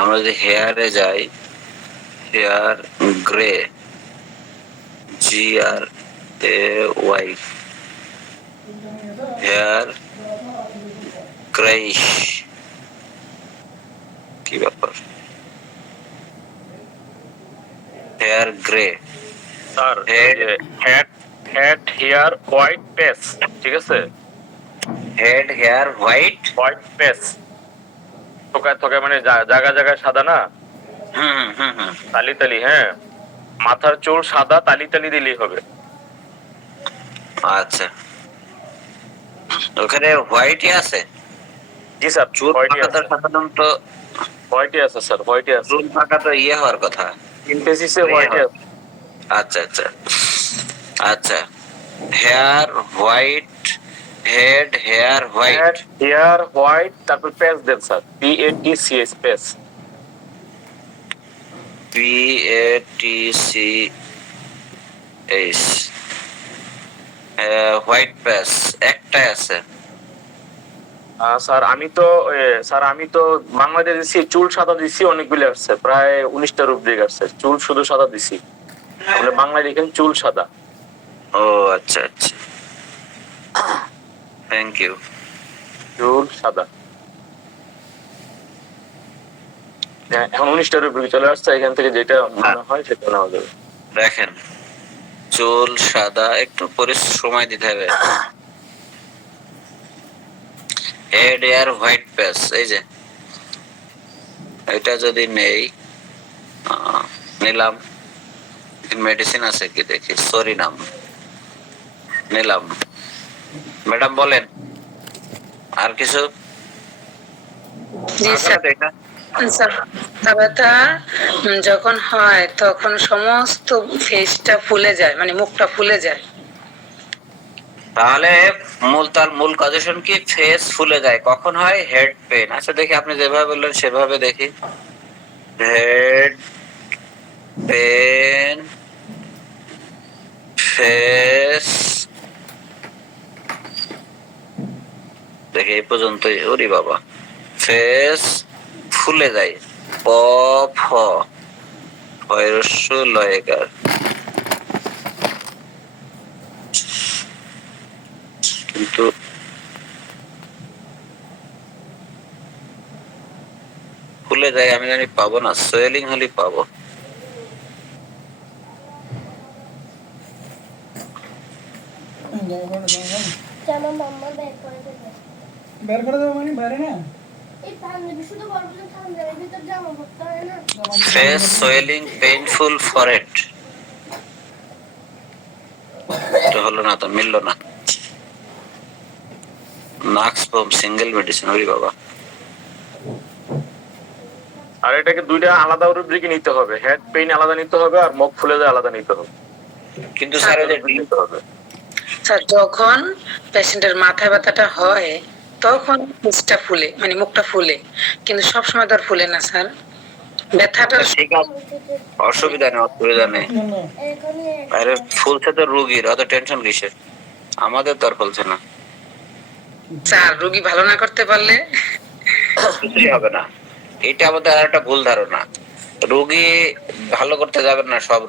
আমরা যদি হেয়ারে যাই, hair gray, GRAY, hair grayish, কি ব্যাপার? Hair gray, sir head hair white pace, ঠিক আছে? হেড হেয়ার হোয়াইট পেস, থোকায় থোকায় মানে জায়গা জায়গায় সাদা না, হুম হুম হুম তালি তালি, হ্যাঁ। মাথার চুল সাদা তালি তালি দিলেই হবে। আচ্ছা, ওখানে হোয়াইটই আছে? জি স্যার, চুল হোয়াইটই পাকা তো আছে, সাধারণত, হোয়াইটই আছে স্যার, হোয়াইটই আছে। চুল পাকা তো ইয়ে হওয়ার কথা। ইনফেসিসে হোয়াইটই আছে। আচ্ছা আচ্ছা আচ্ছা, hair white, head hair white, hair white, তারপর পেস দেন sir, PATCH pace. PATCH, white patch একটাই আছে। স্যার আমি তো বাংলাদেশ দিছি, চুল সাদা দিছি অনেকগুলো আসছে, প্রায় 19টা রূপদিক আসছে, চুল শুধু সাদা দিছি। আপনি বাংলায় লিখেন চুল সাদা। ও আচ্ছা আচ্ছা, থ্যাংক ইউ। চুল সাদা। হ্যাঁ, এখন 19টা রূপদিক চলে আসছে, এখান থেকে যেটা মনে হয় সেটা নেওয়া যাবে। দেখেন, চুল সাদা, একটু সময় দিতে হবে। হেড হেয়ার হোয়াইট প্যাস, এই যে এটা যদি নেই, নিলাম। মেডিসিন আছে কি দেখি, সরি নাম নিলাম। ম্যাডাম বলেন আর কিছু? জি স্যার। স্যার, মাথা ব্যথা যখন হয় তখন সমস্ত ফেসটা ফুলে যায়, মানে মুখটা ফুলে যায়। তাহলে মূল কজেশন কি? ফেস ফুলে যায় কখন হয়? Head pain. আচ্ছা দেখি, আপনি যেভাবে বললেন সেভাবে দেখি। হেড পেন, ফেস, দেখি এই পর্যন্তই। ওরে বাবা, ফেস ফুলে যায়, প ফ ফয়রস্য লয়কার। কিন্তু ফুলে যায় আমি জানি, পাবো না, সোয়েলিং হলে পাবো। বের করে দেবো মানে বাইরে না। ফেস সোয়েলিং পেইনফুল ফরহেড, তো হলো না, তো মিললো না। নাক্স বোম সিঙ্গেল মেডিসিন, ওরে বাবা। আর এটাকে দুইটা আলাদা রূপদিকে নিতে হবে, হেড পেইন আলাদা নিতে হবে আর মুখ ফুলে যায় আলাদা নিতে হবে। কিন্তু স্যার এই যে নিতে হবে স্যার, যখন পেশেন্টের মাথা ব্যথাটা হয় তখন ফেসটা ফুলে, মানে মুখটা ফুলে, কিন্তু সবসময় তো আর ফুলে না স্যার। ব্যথাটা ঠিক আছে, অসুবিধা নেই, অসুবিধা নেই। আরে ফুলছে তো রুগীর, অত টেনশন কিসের? আমাদের তো আর ফুলছে না। স্যার, রোগী ভালো না করতে পারলে কিছুই হবে না। এটা আমাদের আর একটা ভুল ধারণা। রোগী ভালো করতে যাবেন না, সব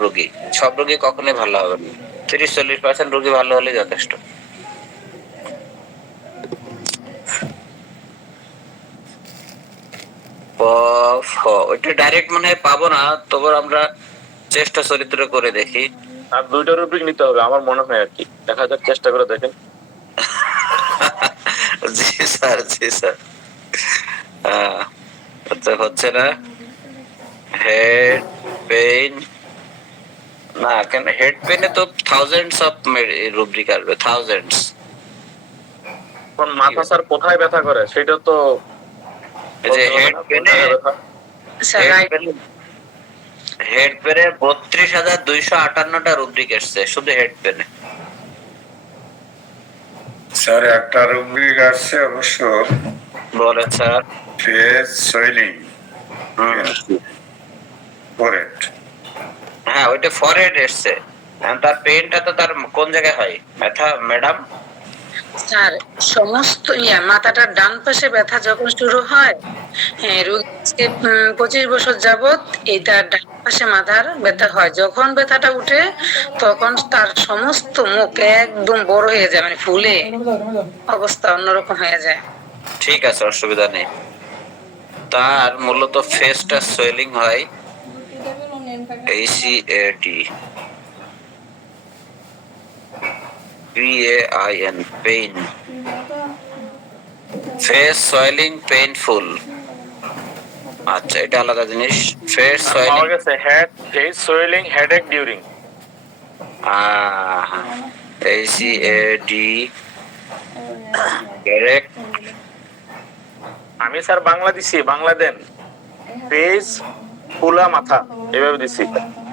রোগী কখনোই ভালো হবে না। 30-40% রোগী ভালো হলে যথেষ্ট। ওইটা ডাইরেক্ট মনে হয় পাবো না, তবে আমরা চেষ্টা চরিত্র করে দেখি। আর দুইটা রূপদিক নিতে হবে আমার মনে হয় আর কি, দেখা যাক, চেষ্টা করে দেখেন। জি স্যার, জি স্যার। আচ্ছা, হচ্ছে না। হেড পেইন না, কেন হেড পেইনে তো থাউজেন্ডস অফ রুব্রিক আসবে, থাউজেন্ডস। কোন মাথা স্যার কোথায় ব্যথা করে সেটা তো এই যে হেড পেইনে, স্যার হেড পেইনে 32,258টা রুব্রিক আসছে শুধু হেড পেইনে। স্যার একটা রুব্রিক আসছে অবশ্য, বলেন স্যার। Face swelling forehead. হ্যাঁ, ওইটা ফরহেড এসছে। তার পেইনটা তো তার কোন জায়গায় হয় ব্যথা ম্যাডাম? স্যার, সমস্ত মাথাটার ডান পাশে ব্যথা যখন শুরু হয়, হ্যাঁ, রোগীকে 25 বছর যাবত এইটা ডান পাশে মাথার ব্যথা হয়। যখন ব্যথাটা উঠে তখন তার সমস্ত মুখ একদম বড় হয়ে যায়, মানে ফুলে অবস্থা অন্যরকম হয়ে যায়। ঠিক আছে, অসুবিধা নেই। তার মূলত ফেসটা সোয়েলিং হয়, ACAT, PAIN, pain, face swelling painful. আচ্ছা, এটা আলাদা জিনিস। ফেস পাওয়া সোয়েলিং, গেছে head face swelling headache during. ACAD correct. আমি স্যার বাংলা দিছি, বাংলা দেন। ফেস ফুলা মাথা এভাবে দিছি।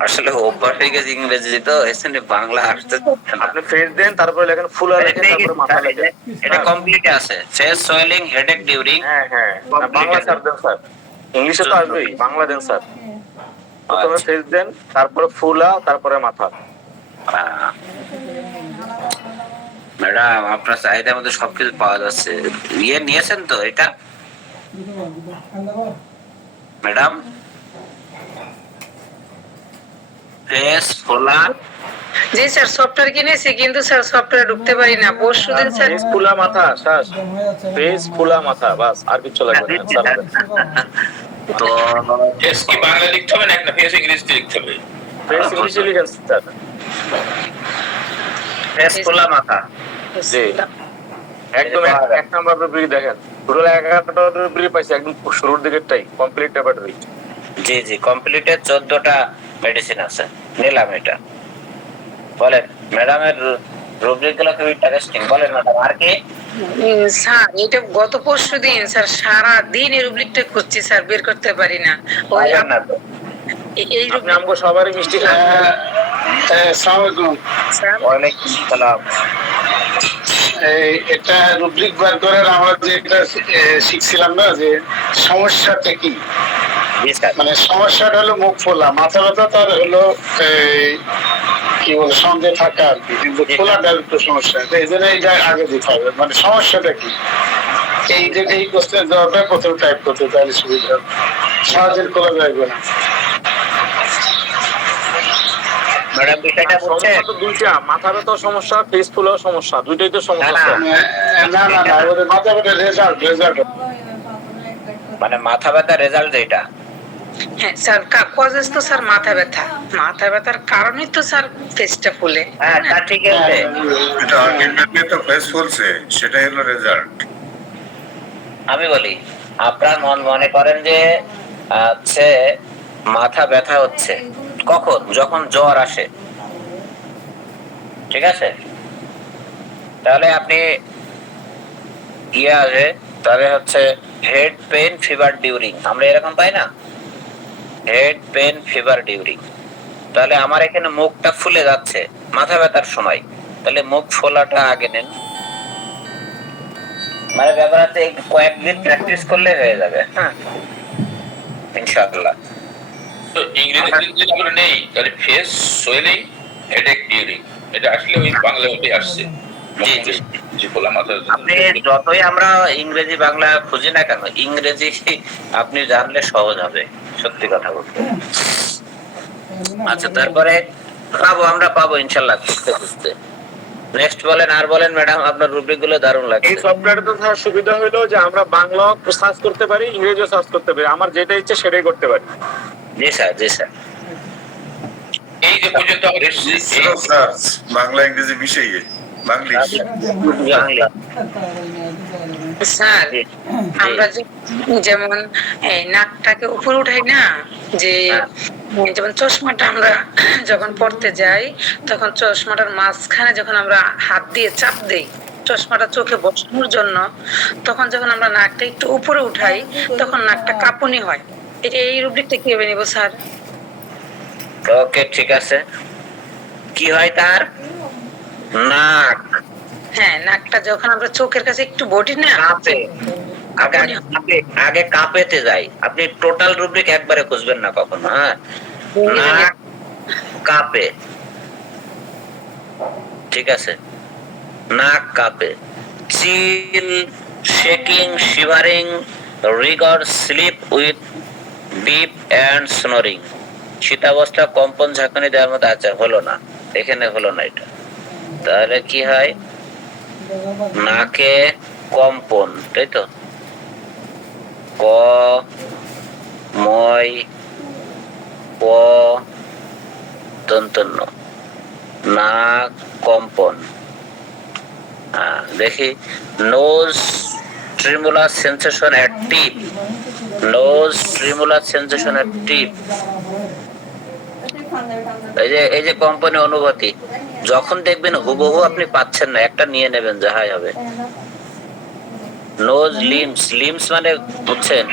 আসলে অভ্যাস হয়ে গেছে ইংরেজি, তো এখানে বাংলা আসতে না। আপনি ফেস দেন, তারপরে লেখেন ফুলা লেখেন, তারপরে মাথা লেখেন। এটা কমপ্লিট আছে, ফেস সোয়েলিং হেডেক ডিউরিং। হ্যাঁ হ্যাঁ, বাংলা স্যার দেন স্যার, ইংলিশে তো আসবেই, বাংলা দেন স্যার। প্রথমে ফেস দেন, তারপরে ফুলা, তারপরে মাথা। ম্যাডাম, আপনার চাহিদার মধ্যে সবকিছু পাওয়া যাচ্ছে। ইয়ে নিয়েছেন তো এটা ম্যাডাম? ফেস ফোলা। জি স্যার, সফটওয়্যার কিনেছি কিন্তু স্যার সফটওয়্যারে ঢুকতে পারি না। পরশুদিন স্যার ফেস ফুলা মাথা স্যার, ফেস ফুলা মাথা, বাস আর কিছু লাগবে না স্যার। তো ফেস কি বাংলা লিখতে হবে না ফেস ইংরেজিতে লিখতে হবে? ফেস ইংলিশে লিখেন স্যার। ফেস ফোলা মাথা। জি, একদম এক নাম্বার রুব্রিক দেখেন, টোটাল 11টা রুব্রিক পাইছে, একদম শুরুর দিকেরটাই কমপ্লিট ল্যাবরেটরি। জি জি, কমপ্লিটের 14টা মেডিসিন আছে, নিলাম এটা। বলেন ম্যাডামের রুব্রিক গুলো খুব ইন্টারেস্টিং। বলেন ম্যাডাম, আর কি? স্যার এটা গত পরশুদিন স্যার সারা দিন এই রুব্রিকটা খুঁজছি স্যার, বের করতে পারি না। ওই পাইলেন না তো? এই আপনি রুব্রিক আমগো সবারই মিষ্টি খান। আসসালামু আলাইকুম। স্যার ওয়ালাইকুম সালাম। এটা রুব্রিক বার করার আমরা যে এটা শিখছিলাম না, যে সমস্যাটা কি, জি স্যার। মানে সমস্যাটা হলো মুখ ফোলা, মাথা ব্যথা তার হলো কি বলে সঙ্গে থাকা আর কি, কিন্তু ফোলাটার একটু সমস্যা, এই জন্য এইটা আগে দিতে হবে। মানে সমস্যাটা কি, এই যে এই কোশ্চেন জবাবটা প্রথমে টাইপ করতে, তাহলে সুবিধা হবে, সহজে খোলা যাবে না। ম্যাডাম বিষয়টা বুঝছেন? সমস্যা তো দুইটা, মাথা ব্যথাও সমস্যা, ফেস ফুলাও সমস্যা, দুইটাই তো সমস্যা না, স্যার। না না না, ওদের মাথা ব্যথা রেজাল্ট মানে মাথা ব্যথার রেজাল্ট যেটা। হ্যাঁ স্যার, কজেস তো স্যার মাথা ব্যথা, মাথা ব্যথার কারণেই তো স্যার ফেসটা ফুলে। হ্যাঁ, তা ঠিক আছে। এটা আলটিমেটলি তো ফেস ফুলছে, সেটাই হলো রেজাল্ট। আমি বলি, আপনার মনে করেন যে হচ্ছে মাথা ব্যথা হচ্ছে কখন? যখন জ্বর আসে, ঠিক আছে? তাহলে আপনি ইয়ে আসে, তাহলে হচ্ছে হেড পেন ফিভার ডিউরিং, আমরা এরকম পাই না? Head pain fever during. তাহলে আমার এখানে মুখটা ফুলে যাচ্ছে মাথা ব্যথার সময়, তাহলে মুখ ফোলাটা আগে নেন। মানে ব্যাপারটা কয়েকদিন প্র্যাকটিস করলে হয়ে যাবে। হ্যাঁ, ইনশাআল্লাহ। তো ইংরেজিতে যদি আমরা নেই তাহলে ফেস সোয়েলিং হেডেক ডিউরিং, এটা আসলে ওই বাংলা ওটাই আসছে। জি জি, জি, ফোলা মাথা। আপনি যতই আমরা ইংরেজি বাংলা খুঁজি না কেন, ইংরেজি আপনি জানলে সহজ হবে, সত্যি কথা বলতে। আচ্ছা, তারপরে আমরা পাবো ইনশাল্লাহ খুঁজতে খুঁজতে। নেক্সট বলেন, আর বলেন ম্যাডাম, আপনার রুব্রিক গুলো দারুণ এই লাগছে। সফটওয়্যারটা তো স্যার সুবিধা হলো যে আমরা বাংলা সার্চ করতে পারি, ইংরেজিও সার্চ করতে পারি, আমার যেটা ইচ্ছে সেটাই করতে পারি। জি স্যার, জি স্যার। এই যে পর্যন্ত আমাদের স্যার বাংলা ইংরেজি মিশিয়ে বাংলিশ। বাংলা। স্যার আমরা যেমন এই নাকটাকে উপরে উঠাই না, যে যেমন চশমাটা আমরা যখন পড়তে যাই তখন চশমাটার মাঝখানে যখন আমরা হাত দিয়ে চাপ দেই চশমাটা চোখে বসানোর জন্য, তখন যখন আমরা নাকটা একটু উপরে উঠাই তখন নাকটা কাঁপুনি হয়। এটা এই রুব্রিকটা কিভাবে নিব স্যার? ওকে, ঠিক আছে। কি হয় তার? নাক। হ্যাঁ, নাকটা যখন আমরা চোখের কাছে একটু বডি না কাঁপে, আগে কাঁপেতে যাই। আপনি টোটাল রুব্রিক একবারে খুঁজবেন না কখনো। হ্যাঁ, নাক কাঁপে, ঠিক আছে? নাক কাঁপে, chill, shaking, shivering, rigor, sleep with deep and snoring. শীতাবস্থা, কম্পন, ঝাঁকুনি দেওয়ার মতো। আচ্ছা, হলো না, এখানে হলো না এটা। তাহলে কি হয়? নাকে কম্পন, তাই তো? ক ময় প দন্তন্য, নাক কম্পন। দেখি, nose tremulous sensation at tip, nose tremular সেন্সেশনের টিপ, এই যে কম্পনি অনুভূতি, যখন দেখবেন হুবহু আপনি পাচ্ছেন না, একটা নিয়ে নেবেন, যাহাই হবে। নোজ লিমস, লিমস মানে বুঝছেন?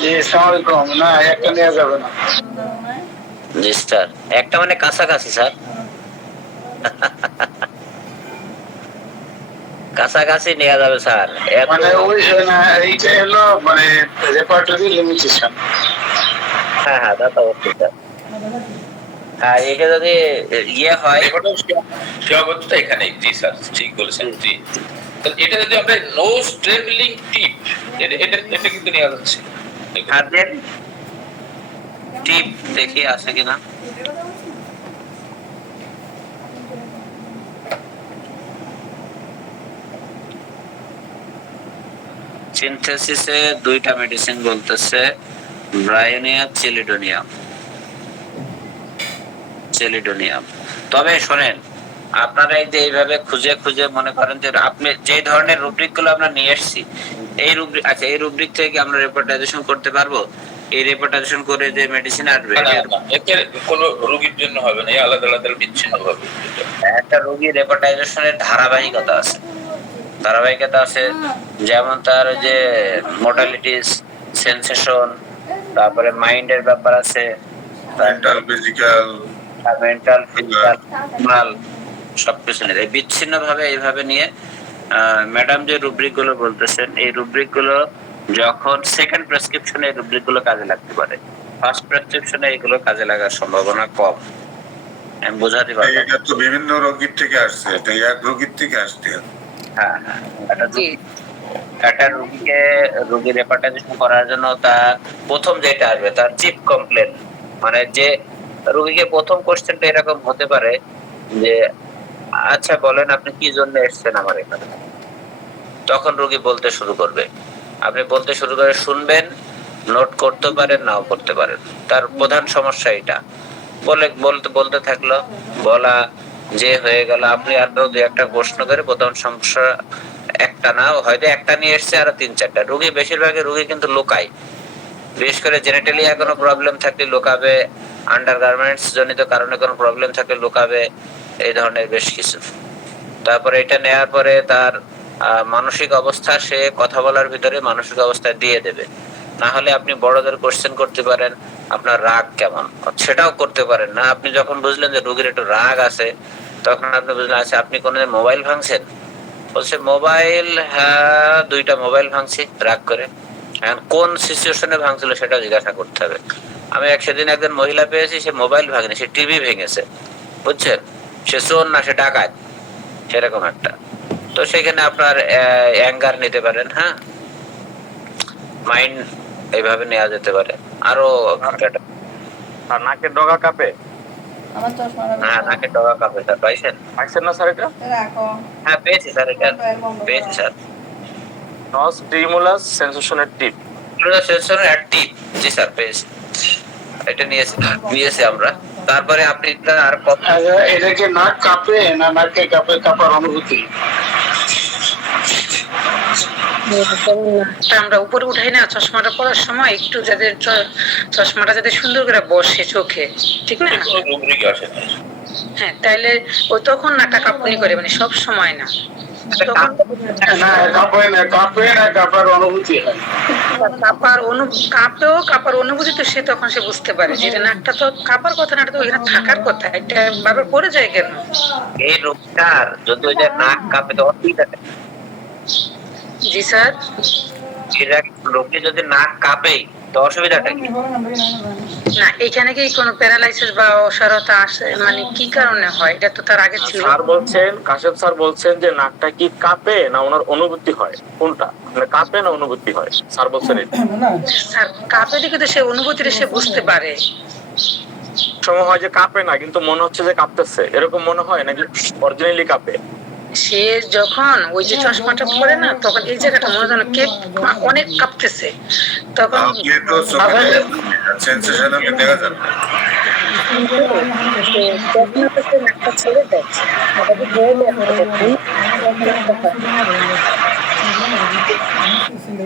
জি সালামালাইকুম। না একটা নেওয়া যাবে না। জি স্যার, একটা মানে কাছাকাছি স্যার, কাছাকাছি নেওয়া যাবে স্যার। মানে ওই না, এইটা হলো মানে রেপার্টরি লিমিটেশন। হ্যাঁ হ্যাঁ, তা তো অবশ্যই স্যার। হ্যাঁ, এটা যদি ইয়ে হয়, সীমাবদ্ধতা এখানে। জি স্যার, ঠিক বলেছেন। জি, তাহলে এটা যদি আমরা নোজ ট্রেবলিং টিপ, এটা কিন্তু নেওয়া যাচ্ছে। হাতের টিপ দেখি আছে কিনা। সিনথেসিসে দুইটা মেডিসিন বলতেছে, ব্রায়োনিয়া, চেলিডোনিয়াম। তবে শোনেন, আপনারা এই যে এইভাবে খুঁজে খুঁজে মনে করেন যে আপনি যে ধরনের রুব্রিক গুলো আমরা নিয়ে এসেছি, এই রুব্রিক, আচ্ছা এই রুব্রিক থেকে আমরা রেপার্টাইজেশন করতে পারবো? এই রেপার্টাইজেশন করে যে মেডিসিন আসবে, এর কোনো রোগীর জন্য হবে না, আলাদা আলাদা বিচ্ছিন্ন হবে। একটা রোগীর রেপার্টাইজেশনের ধারাবাহিকতা আছে, ধারাবাহিকতা আছে। যেমন তার যে মোডালিটিস, সেন্সেশন, তারপরে মাইন্ডের ব্যাপার আছে, মেন্টাল, ফিজিক্যাল, মেন্টাল, ফিজিক্যাল, সবকিছু নিয়ে বিচ্ছিন্ন ভাবে এইভাবে নিয়ে ম্যাডাম যে রুব্রিক গুলো বলতেছেন, এই রুব্রিক গুলো যখন সেকেন্ড প্রেসক্রিপশনে এই রুব্রিক গুলো কাজে লাগতে পারে, ফার্স্ট প্রেসক্রিপশনে এগুলো কাজে লাগার সম্ভাবনা কম। আমি বোঝাতে পারবো। এটা তো বিভিন্ন রোগীর থেকে আসছে, এটা এক রোগীর থেকে আসছে। হ্যাঁ হ্যাঁ, একটা রোগীকে রোগীর রেপার্টাইজেশন করার জন্য তার প্রথম যেটা আসবে তার চিফ কমপ্লেন, মানে যে রোগীকে প্রথম কোশ্চেনটা এরকম হতে পারে যে আচ্ছা বলেন আপনি কি জন্য এসেছেন আমার এখানে। তখন রোগী বলতে শুরু করবে, আপনি বলতে শুরু করে শুনবেন, নোট করতে পারেন, নাও করতে পারেন। তার প্রধান সমস্যা এটা। বলতে বলতে থাকলো, বলা যে হয়ে গেল, আপনি আরো দুই একটা প্রশ্ন করে প্রধান সমস্যা একটা না, হয়তো একটা নিয়ে এসছে আরো 3-4টা। রোগী বেশিরভাগই রোগী কিন্তু লোকায়, বিশেষ করে জেনেটালিয়া কোনো প্রবলেম থাকলে লোকাবে, আন্ডারগার্মেন্টস জনিত কারণে কোনো প্রবলেম থাকলে লোকাবে, এই ধরনের বেশ কিছু। তারপরে এটা নেওয়ার পরে তার মানসিক অবস্থা, সে কথা বলার ভিতরে মানসিক অবস্থা দিয়ে দেবে। না হলে আপনি বড়দের কোশ্চেন করতে পারেন, আপনার রাগ কেমন, সেটাও করতে পারেন না। আপনি যখন বুঝলেন যে রোগীর একটু রাগ আছে, তখন আপনি বুঝলেন আচ্ছা আপনি কোনোদিন মোবাইল ভাঙছেন? বলছে মোবাইল, হ্যাঁ 2টা মোবাইল ভাঙছি রাগ করে। এখন কোন সিচুয়েশনে ভাঙছিল সেটা জিজ্ঞাসা করতে হবে। আমি সেদিন একজন মহিলা পেয়েছি, সে মোবাইল ভাঙেনি, সে টিভি ভেঙেছে, বুঝছেন? সে চোর না, সে ডাকাত, সেরকম একটা। তো সেখানে আপনার অ্যাঙ্গার নিতে পারেন, হ্যাঁ, মাইন্ড এইভাবে নেওয়া যেতে পারে। আরো আর নাকের ডগা কাঁপে? আমার চশমাটা হ্যাঁ, নাকের ডগা কাঁপে স্যার, পাইছেন? পাইছেন না স্যার এটা? রাখো। হ্যাঁ পেয়েছি স্যার, এটা পেয়েছি স্যার। নজ স্টিমুলাস সেন্সেশনের টিপ, সেন্সরের অ্যাক্টিভ, জি স্যার পেয়েছি, এটা নিয়েছি আমরা। তারপরে আপনি আর এটা কি নাক কাঁপে না নাকে কাঁপার অনুভূতি? আমরা উপরে উঠাই না চশমাটা পরার সময়, একটু যাদের চশমাটা যাতে সুন্দর করে বসে চোখে, ঠিক না? রুব্রিক আসে না। হ্যাঁ, তাইলে ও তখন নাকটা কাঁপুনি করে, মানে সব সময় না, তখন না কাঁপে না কাঁপার অনুভূতি হয়। কাঁপার অনুভূতি তো সে তখন সে বুঝতে পারে যে এটা নাকটা তো কাঁপার কথা না, এটা তো ওখানে থাকার কথা, এটা বারবার পড়ে যায় কেন? এই রোগটার যদি ওই যে নাক কাঁপে তো অসুবিধা নেই। জি স্যার, রোগী যদি নাক কাঁপে তো অসুবিধাটা কি? না এখানে কি কোনো প্যারালাইসিস বা অসারতা আসে, মানে কি কারণে হয়? এটা তো তার আগে ছিল। স্যার বলছেন, কাশেম স্যার বলছেন যে নাকটা কি কাঁপে না ওনার অনুভূতি হয়, কোনটা? মানে কাঁপে না অনুভূতি হয়, স্যার বলছেন এটা। স্যার কাঁপে দেখে তো সে অনুভূতিটা সে বুঝতে পারে। সময় হয় যে কাঁপে না কিন্তু মনে হচ্ছে যে কাঁপতেছে, এরকম মনে হয় নাকি অরিজিনালি কাঁপে? সে যখন ওই যে চশমাটা পরে না, তখন এই জায়গাটা মনে হয় কে অনেক কাঁপতেছে, তখন আপনি তো সেন্সেশনালি দেখা যাবে। নাকটা ছেড়ে দেয়।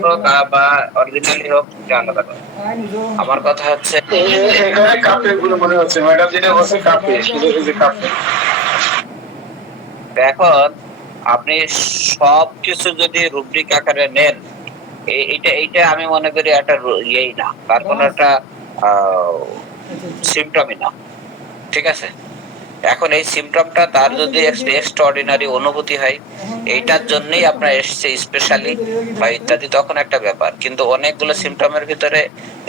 হোক বা অরিজিনালি হোক সেটা আলাদা কথা। আমার কথা হচ্ছে এখানে কাপে গুলো মনে হচ্ছে, ম্যাডাম যেটা বলছে কাপে, কাপে। এখন আপনি সবকিছু যদি রুব্রিক আকারে নেন, এইটা আমি মনে করি একটা ইয়েই না, তার কোনো একটা সিমটমই না, ঠিক আছে? এখন এই সিমটমটা তার যদি এক্সট্রাঅর্ডিনারি অনুভূতি হয়, এইটার জন্যই আপনার এসছে স্পেশালি বা ইত্যাদি, তখন একটা ব্যাপার। কিন্তু অনেকগুলো সিমটমের ভিতরে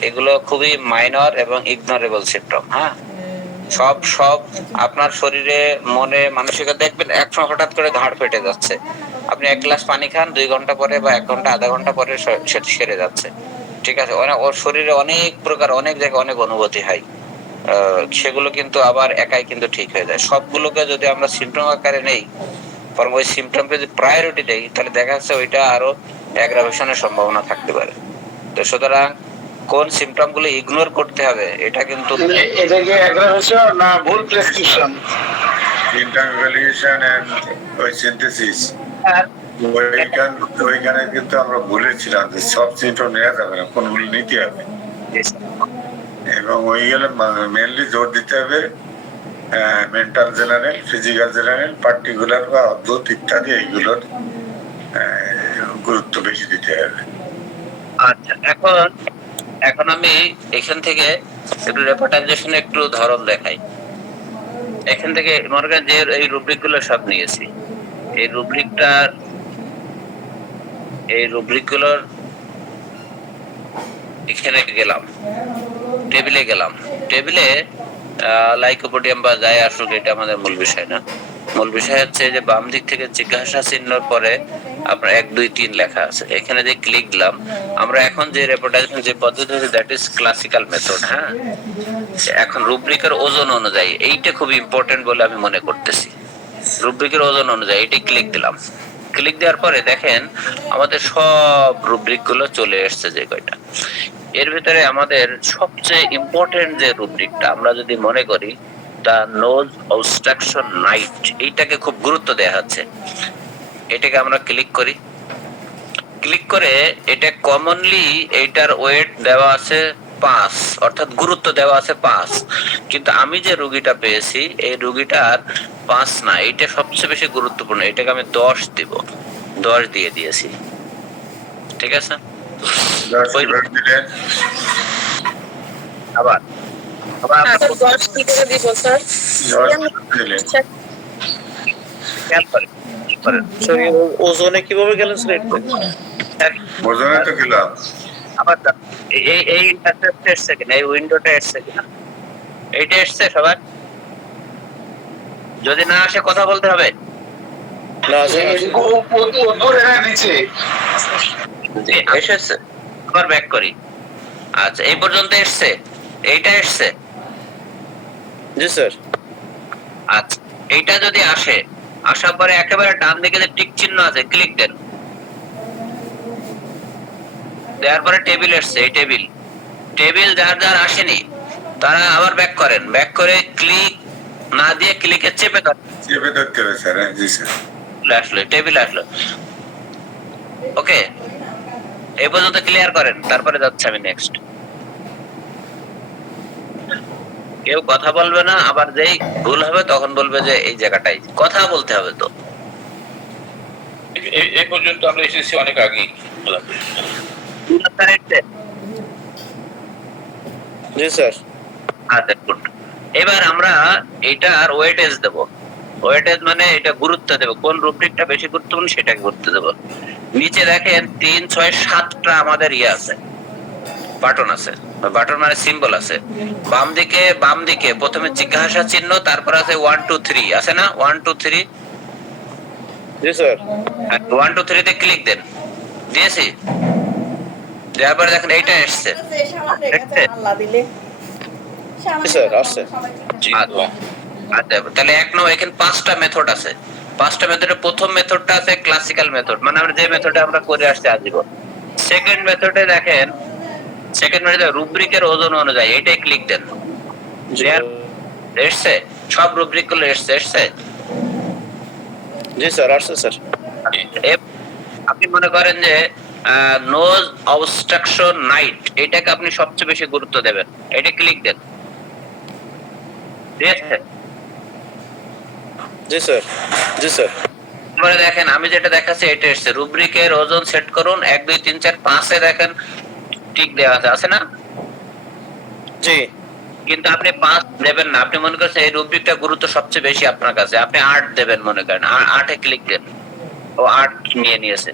এগুলো খুবই মাইনর এবং ইগনোরেবল সিমটম। হ্যাঁ, সব আপনার শরীরে, মনে, মানসিকতা দেখবেন একসময় হঠাৎ করে ঘাড় ফেটে যাচ্ছে, আপনি 1 গ্লাস পানি খান, 2 ঘন্টা পরে বা 1 ঘন্টা আধা ঘন্টা পরে সেটা সেরে যাচ্ছে, ঠিক আছে? ওর শরীরে অনেক প্রকার, অনেক জায়গায় অনেক অনুভূতি হয়, সেগুলো কিন্তু আবার একাই কিন্তু ঠিক হয়ে যায়। সবগুলোকে যদি আমরা সিমটম আকারে নেই, বরং ওই সিমটমকে যদি প্রায়োরিটি দেই, তাহলে দেখা যাচ্ছে ওইটা আরো অ্যাগ্রাভেশনের সম্ভাবনা থাকতে পারে। তো সুতরাং কোন সিমটম গুলো ইগনোর করতে হবে এটা কিন্তু এটা কি অ্যাগ্রাভেশন না ভুল প্রেসক্রিপশন? ইন্টারভ্যালুয়েশন এন্ড ওই সিনথেসিস, ওইখানে কিন্তু আমরা বলেছিলাম যে সব সিমটম নেওয়া যাবে না, কোনগুলো নিতে হবে, এবং ওইগুলো মেনলি জোর দিতে হবে mental general, physical general, particular বা অদ্ভুত ইত্যাদি, এইগুলোর গুরুত্ব বেশি দিতে হবে। আচ্ছা, এখন আমি এখান থেকে একটু রেপোর্টাইজেশন একটু ধরন দেখাই। এখান থেকে মনে করেন যে এই রুব্রিক গুলো সব নিয়েছি, এই রুব্রিক গুলোর এখানে গেলাম, টেবিলে লাইকোপোডিয়াম বা যাই আসুক, এটা আমাদের মূল বিষয় না। মূল বিষয় হচ্ছে যে বাম দিক থেকে জিজ্ঞাসা চিহ্নর পরে আপনার 1 2 3 লেখা আছে, এখানে যে ক্লিক দিলাম, আমরা এখন যে রেপোর্টাইজেশন যে পদ্ধতি হচ্ছে দ্যাট ইজ ক্লাসিক্যাল মেথড। হ্যাঁ, এখন রুব্রিকের ওজন অনুযায়ী এইটা খুব ইম্পর্টেন্ট বলে আমি মনে করতেছি। রুব্রিকের ওজন অনুযায়ী এটি ক্লিক দিলাম, ক্লিক দেওয়ার পরে দেখেন আমাদের সব রুব্রিক গুলো চলে এসছে, যে কয়টা এর ভিতরে আমাদের সবচেয়ে ইম্পর্টেন্ট যে রুব্রিকটা আমরা যদি মনে করি, দা নোজ অবস্ট্রাকশন নাইট, এইটাকে খুব গুরুত্ব দেওয়া হচ্ছে। এটাকে আমরা ক্লিক করি, ক্লিক করে এটা কমনলি এইটার ওয়েট দেওয়া আছে 5, অর্থাৎ গুরুত্ব দেওয়া আছে 5, কিন্তু আমি যে রোগীটা পেয়েছি এই রোগীটার 5 না, এটা সবচেয়ে বেশি গুরুত্বপূর্ণ, এটাকে আমি 10 দিব, 10 দিয়ে দিয়েছি, ঠিক আছে? আবার দশ কি করে দিব স্যার? খেয়াল করেন। ওজনে কিভাবে গেলেন স্যার? ওজনে তো গেলাম, আবার এই ইন্টারফেসটা এসছে কিনা, এই উইন্ডোটা এসছে কিনা, এইটা এসছে সবার? যদি না আসে কথা বলতে হবে। না স্যার, নিচে এসেছে, আবার ব্যাক করি। আচ্ছা, এই পর্যন্ত এসছে, এইটা এসছে। জি স্যার। আচ্ছা, এইটা যদি আসে, আসার পরে একেবারে ডান দিকে যে টিক চিহ্ন আছে ক্লিক দেন, দেওয়ার পরে টেবিল এসছে, এই টেবিল যার আসেনি তারা আবার ব্যাক করেন, ব্যাক করে ক্লিক না দিয়ে ক্লিকে চেপে ধরতে হবে স্যার। জি স্যার, আসলো, টেবিল আসলো। ওকে, এই পর্যন্ত ক্লিয়ার করেন, তারপরে যাচ্ছে আমি নেক্সট। কেউ কথা বলবে না, আবার যেই ভুল হবে তখন বলবে যে এই জায়গাটাই কথা বলতে হবে। তো এই পর্যন্ত আমরা এসেছি অনেক আগেই। জি স্যার। আচ্ছা, গুড। এবার আমরা এটার ওয়েটেজ দেব। ওয়েটেজ মানে এটা গুরুত্ব দেব, কোন রুব্রিকটা বেশি গুরুত্বপূর্ণ সেটাকে গুরুত্ব দেব। নিচে দেখেন 3 6 7টা আমাদের আছে, বাটন আছে, বাটন মানে সিম্বল আছে। বাম দিকে প্রথমে জিজ্ঞাসা চিহ্ন, তারপর আছে 1 2 3 আছে না, 1 2 3। জি স্যার। 1 2 3 তে ক্লিক দেন, দিয়েছি। দেওয়ার পরে দেখেন এইটা এসছে, আল্লাহ দিলে স্যার আসছে। আচ্ছা, তাহলে 1 নম্বর এখানে 5টা মেথড আছে। 5টা মেথডের প্রথম মেথডটা আছে ক্লাসিক্যাল মেথড, মানে আমরা যে মেথডে আমরা করে আসছি আজীবন। সেকেন্ড মেথডে দেখেন, সেকেন্ড মেথডে রুব্রিকের ওজন অনুযায়ী এটাই ক্লিক দেন, এসছে সব রুব্রিক গুলো এসছে। জি স্যার আসছে স্যার। আপনি মনে করেন যে নোজ অবস্ট্রাকশন নাইট, এটাকে আপনি সবচেয়ে বেশি গুরুত্ব দেবেন, এটা ক্লিক দেন। ঠিক আছে? জি স্যার, জি স্যার। এবারে দেখেন আমি যেটা দেখাচ্ছি এটা এসছে, রুব্রিকের ওজন সেট করুন 1 2 3 4 5 এ দেখেন টিক দেওয়া আছে না? জি কিন্তু আপনি 5 দেবেন না, আপনি মনে করছেন এই রুব্রিকটা গুরুত্ব সবচেয়ে বেশি আপনার কাছে, আপনি 8 দেবেন মনে করেন, 8 এ ক্লিক দেন। ও 8 নিয়ে নিয়েছে।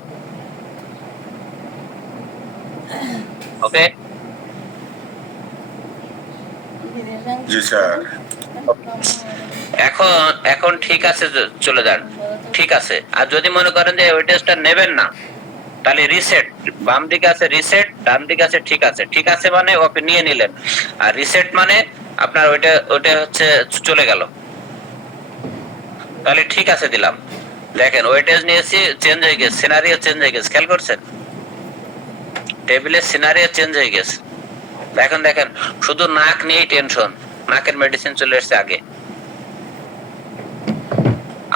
ওকে, জি স্যার। এখন ঠিক আছে, চলে যান। ঠিক আছে, আর যদি মনে করেন যে ওই টেস্টটা নেবেন না, তাহলে রিসেট, বাম দিকে আছে রিসেট, ডান দিকে আছে ঠিক আছে। ঠিক আছে মানে ওকে নিয়ে নিলেন, আর রিসেট মানে আপনার ওইটা হচ্ছে চলে গেল। তাহলে ঠিক আছে দিলাম, দেখেন ওয়েটেজ নিয়েছি, চেঞ্জ হয়ে গেছে, সিনারিও চেঞ্জ হয়ে গেছে, খেয়াল করছেন? টেবিলের সিনারিও চেঞ্জ হয়ে গেছে। দেখেন শুধু নাক নিয়েই টেনশন, নাকের মেডিসিন চলে এসেছে আগে।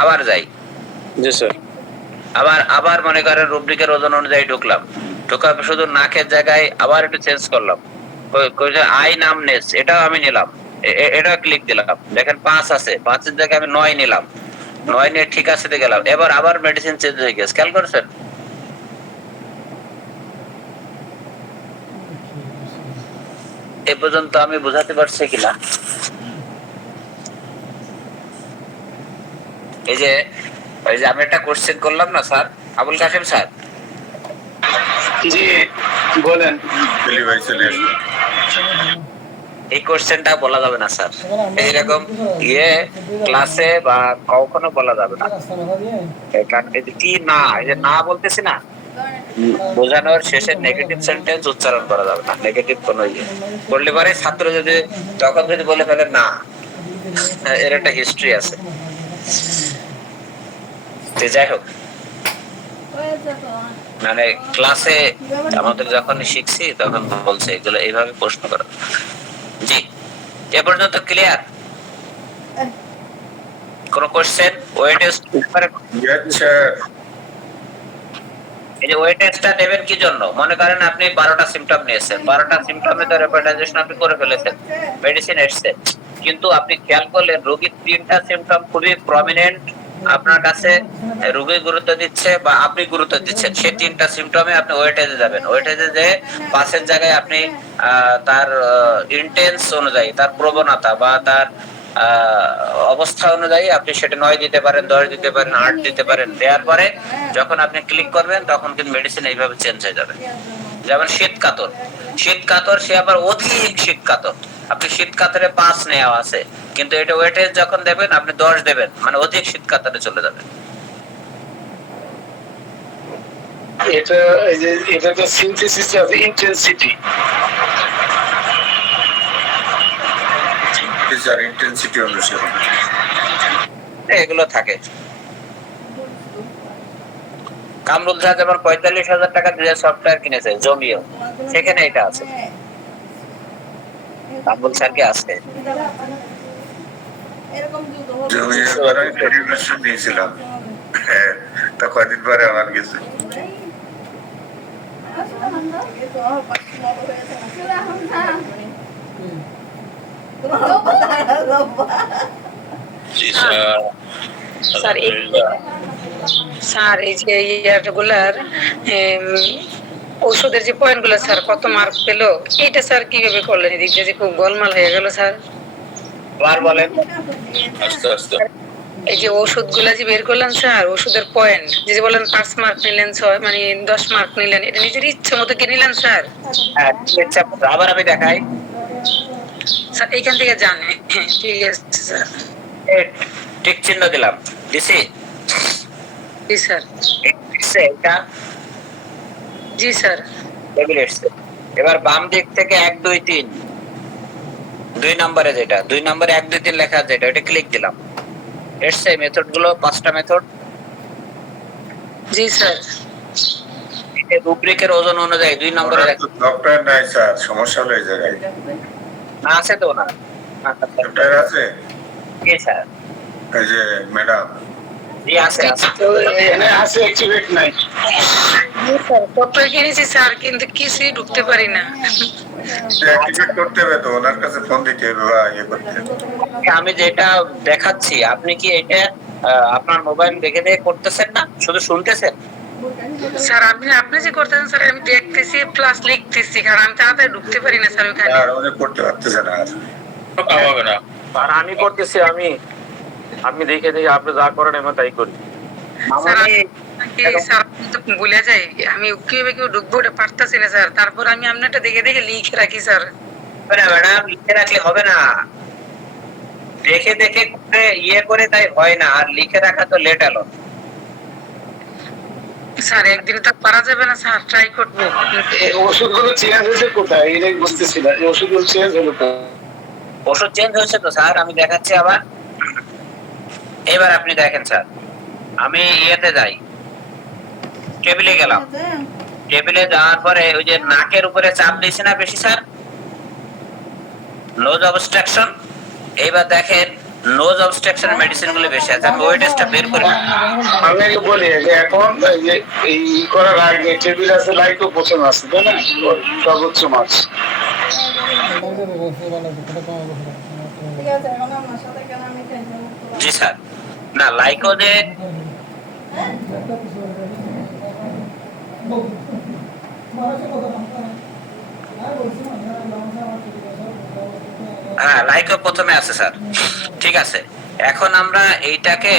আবার যাই, জি স্যার। আবার মনে করেন রুব্রিকের ওজন অনুযায়ী ঢোকার শুধু নাকের জায়গায় আবার একটু চেঞ্জ করলাম, আই নামনেস এটাও আমি নিলাম, এটাও ক্লিক দিলাম, দেখেন 5 আছে, 5 এর জায়গায় আমি 9 নিলাম, 9 নিয়ে ঠিক আছে দিয়ে গেলাম। এবার আবার মেডিসিন চেঞ্জ হয়ে গেছে, খেয়াল করছেন? এ পর্যন্ত আমি বোঝাতে পারছি কিনা? এই যে আমি একটা কোশ্চেন করলাম না স্যার, আবুল কাসেম স্যার, জি বলেন। ডেলিভারি চলে আসবে। এই কোশ্চেনটা বলা যাবে না স্যার, এইরকম ক্লাসে বা কখনো বলা যাবে না। এই যে কি না, এই যে না বলতেছি না, বোঝানোর শেষে নেগেটিভ সেন্টেন্স উচ্চারণ করা যাবে না, নেগেটিভ কোনো করলে পারে ছাত্র যদি তখন যদি বলে ফেলে না, এর একটা হিস্ট্রি আছে। যাই হোক, মানে ক্লাসে আমাদের যখন শিখছি তখন বলছে এগুলো এইভাবে প্রশ্ন করা। জি, এ পর্যন্ত ক্লিয়ার? কোন কোশ্চেন? ওয়েট টেস্ট আচ্ছা, এই যে ওয়েট টেস্টটা নেবেন কি জন্য? মনে করেন আপনি 12টা সিম্পটম নিয়েছেন, 12টা সিম্পটমে তো রেকর্ডাইজেশন আপনি করে ফেলেছেন, মেডিসিন এসছে, কিন্তু আপনি খেয়াল করলেন রোগীর 3টা সিম্পটম খুবই প্রমিনেন্ট আপনার কাছে, রোগী গুরুত্ব দিচ্ছে বা আপনি গুরুত্ব দিচ্ছেন, সেই 3টা সিম্পটমে আপনি ওয়েটেজে যাবেন। ওয়েটেজে যে 5 জায়গায় আপনি তার ইন্টেন্স অনুযায়ী, তার প্রবণতা বা তার অবস্থা অনুযায়ী আপনি সেটা 9 দিতে পারেন, 10 দিতে পারেন, 8 দিতে পারেন। দেওয়ার পরে যখন আপনি ক্লিক করবেন তখন কিন্তু মেডিসিন এইভাবে চেঞ্জ হয়ে যাবে। যেমন শীত কাতর সে আবার অধিক শীত কাতর, আপনি শীত কাতরে 5 নেওয়া আছে, কিন্তু এটা ওয়েটেজ যখন দেবেন আপনি 10 দেবেন, মানে অধিক শীত কাতরে চলে যাবে। এটা এই যে এটা তো synthesis of intensity. Sir intensity অনুসারে এগুলো থাকে। কামরুল শাহ যেমন 45,000 টাকা দিয়ে সফটওয়্যার কিনেছে জমিও, সেখানে এটা আছে। কামরুল স্যার কি আছে? জমির পরে আমি ডেলিভারেশন নিয়েছিলাম। হ্যাঁ, তা কয়দিন পরে আমার গেছে। স্যার এই যে ইয়ারগুলার ঔষধের যে পয়েন্ট গুলো স্যার কত মার্ক পেলো, এটা স্যার কিভাবে করলেন? এদিক দিয়ে যে খুব গোলমাল হয়ে গেল স্যার। আবার বলেন আস্তে আস্তে। এই যে ওষুধ গুলা যে বের করলেন স্যার, ওষুধের পয়েন্ট যে বলেন 5 মার্ক নিলেন, 6 মানে 10 মার্ক নিলেন, এটা নিজের ইচ্ছে মতো কি নিলেন স্যার? হ্যাঁ, আবার আমি দেখাই স্যার এইখান থেকে জানে। ঠিক আছে স্যার, টিক চিহ্ন দিলাম, দিছি। জি স্যার। এটা জি স্যার। টেবিল এসছে। এবার বাম দিক থেকে 1 2 3 2 নম্বরে যেটা 2 নম্বরে 1 2 3 লেখা আছে, এটা ক্লিক দিলাম, এসছে মেথড গুলো 5টা মেথড। জি স্যার। এই রুব্রিকের ওজন অনুযায়ী 2 নম্বরে ডক্টর নাই স্যার, সমস্যা হলো এই জায়গায়। না আছে তো না? ডক্টর আছে? কে স্যার? এই যে ম্যাডাম জি আছে আছে। তো এখানে আছে অ্যাক্টিভেট নাই। স্যার কত কিনেছি স্যার, কিন্তু কিছুই ঢুকতে পারি না। অ্যাক্টিভেট করতে হবে তো ওনার কাছে ফোন দিতে হবে বা ইয়ে করতে হবে। আমি যেটা দেখাচ্ছি আপনি কি এটা আপনার মোবাইল দেখে দেখে করতেছেন না, শুধু শুনতেছেন? স্যার আপনি আপনি যে করতেছেন স্যার, আমি দেখতেছি প্লাস লিখতেছি, কারণ আমি তাড়াতাড়ি ঢুকতে পারি না স্যার ওখানে। আর উনি করতে পারতেছে না আর। কোনো কাম হবে না। আর আমি করতেছি, আমি দেখে দেখে আপনি যা করেন আমি তাই করি। স্যার স্যার আমি তো ভুলে যাই, আমি কিভাবে কেউ ঢুকবো ওটা পারতেছি না স্যার, তারপর আমি আপনারটা দেখে দেখে লিখে রাখি স্যার। ম্যাডাম লিখে রাখলে হবে না, দেখে দেখে করে ইয়ে করে তাই হয় না, আর লিখে রাখা তো লেট এলো। স্যার একদিন তো পারা যাবে না স্যার, ট্রাই করবো। এই ওষুধগুলো চেঞ্জ হয়েছে কোথায় এটাই বুঝতেছি না, এই ওষুধগুলো চেঞ্জ হলো কোথায়? ওষুধ চেঞ্জ হয়েছে তো স্যার, আমি দেখাচ্ছি আবার। এবার আপনি দেখেন স্যার, আমি ইয়েতে যাই, টেবিলে গেলাম, টেবিলে যাওয়ার পরে ওই যে নাকের উপরে চাপ দিয়েছে না বেশি স্যার, নোজ অবস্ট্রাকশন। এইবার দেখেন নোজ অবস্ট্রাকশন মেডিসিন গুলো বেশি আছে, আমি ওই টেস্টটা বের করি। আমি একটু বলি যে এখন এই যে এই করার আগে টেবিল আছে, লাইটও পছন্দ আছে তাই না, সর্বোচ্চ মাছ। ঠিক আছে, এখন আমার সাথে কেন আমি টেনশন করবো? জি স্যার, না লাইকোজে হ্যাঁ লাইকো প্রথমে আছে স্যার, ঠিক আছে। এখন আমরা এইটাকে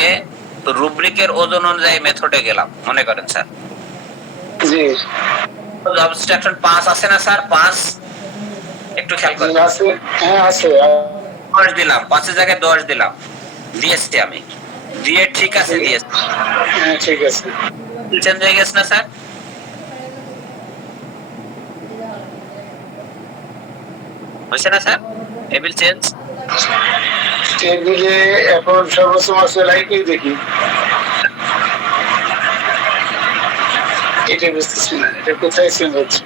রুব্রিকের ওজন অনুযায়ী মেথডে গেলাম, মনে করেন স্যার জি অবস্ট্রাকশন 5 আছে না স্যার, 5 একটু খেয়াল করেন, আছে, হ্যাঁ আছে। 10 দিলাম, 5 এর জায়গায় 10 দিলাম, দিয়েছি আমি, দিয়ে ঠিক আছে দিয়েছি, হ্যাঁ ঠিক আছে। চেঞ্জ হয়ে গেছে না স্যার? হয়েছে না স্যার এবিল চেঞ্জ? টেবিলে এখন সর্বোচ্চ মাছ লাইটই দেখি, এটা বুঝতেছি না এটা কোথায় চেঞ্জ হচ্ছে।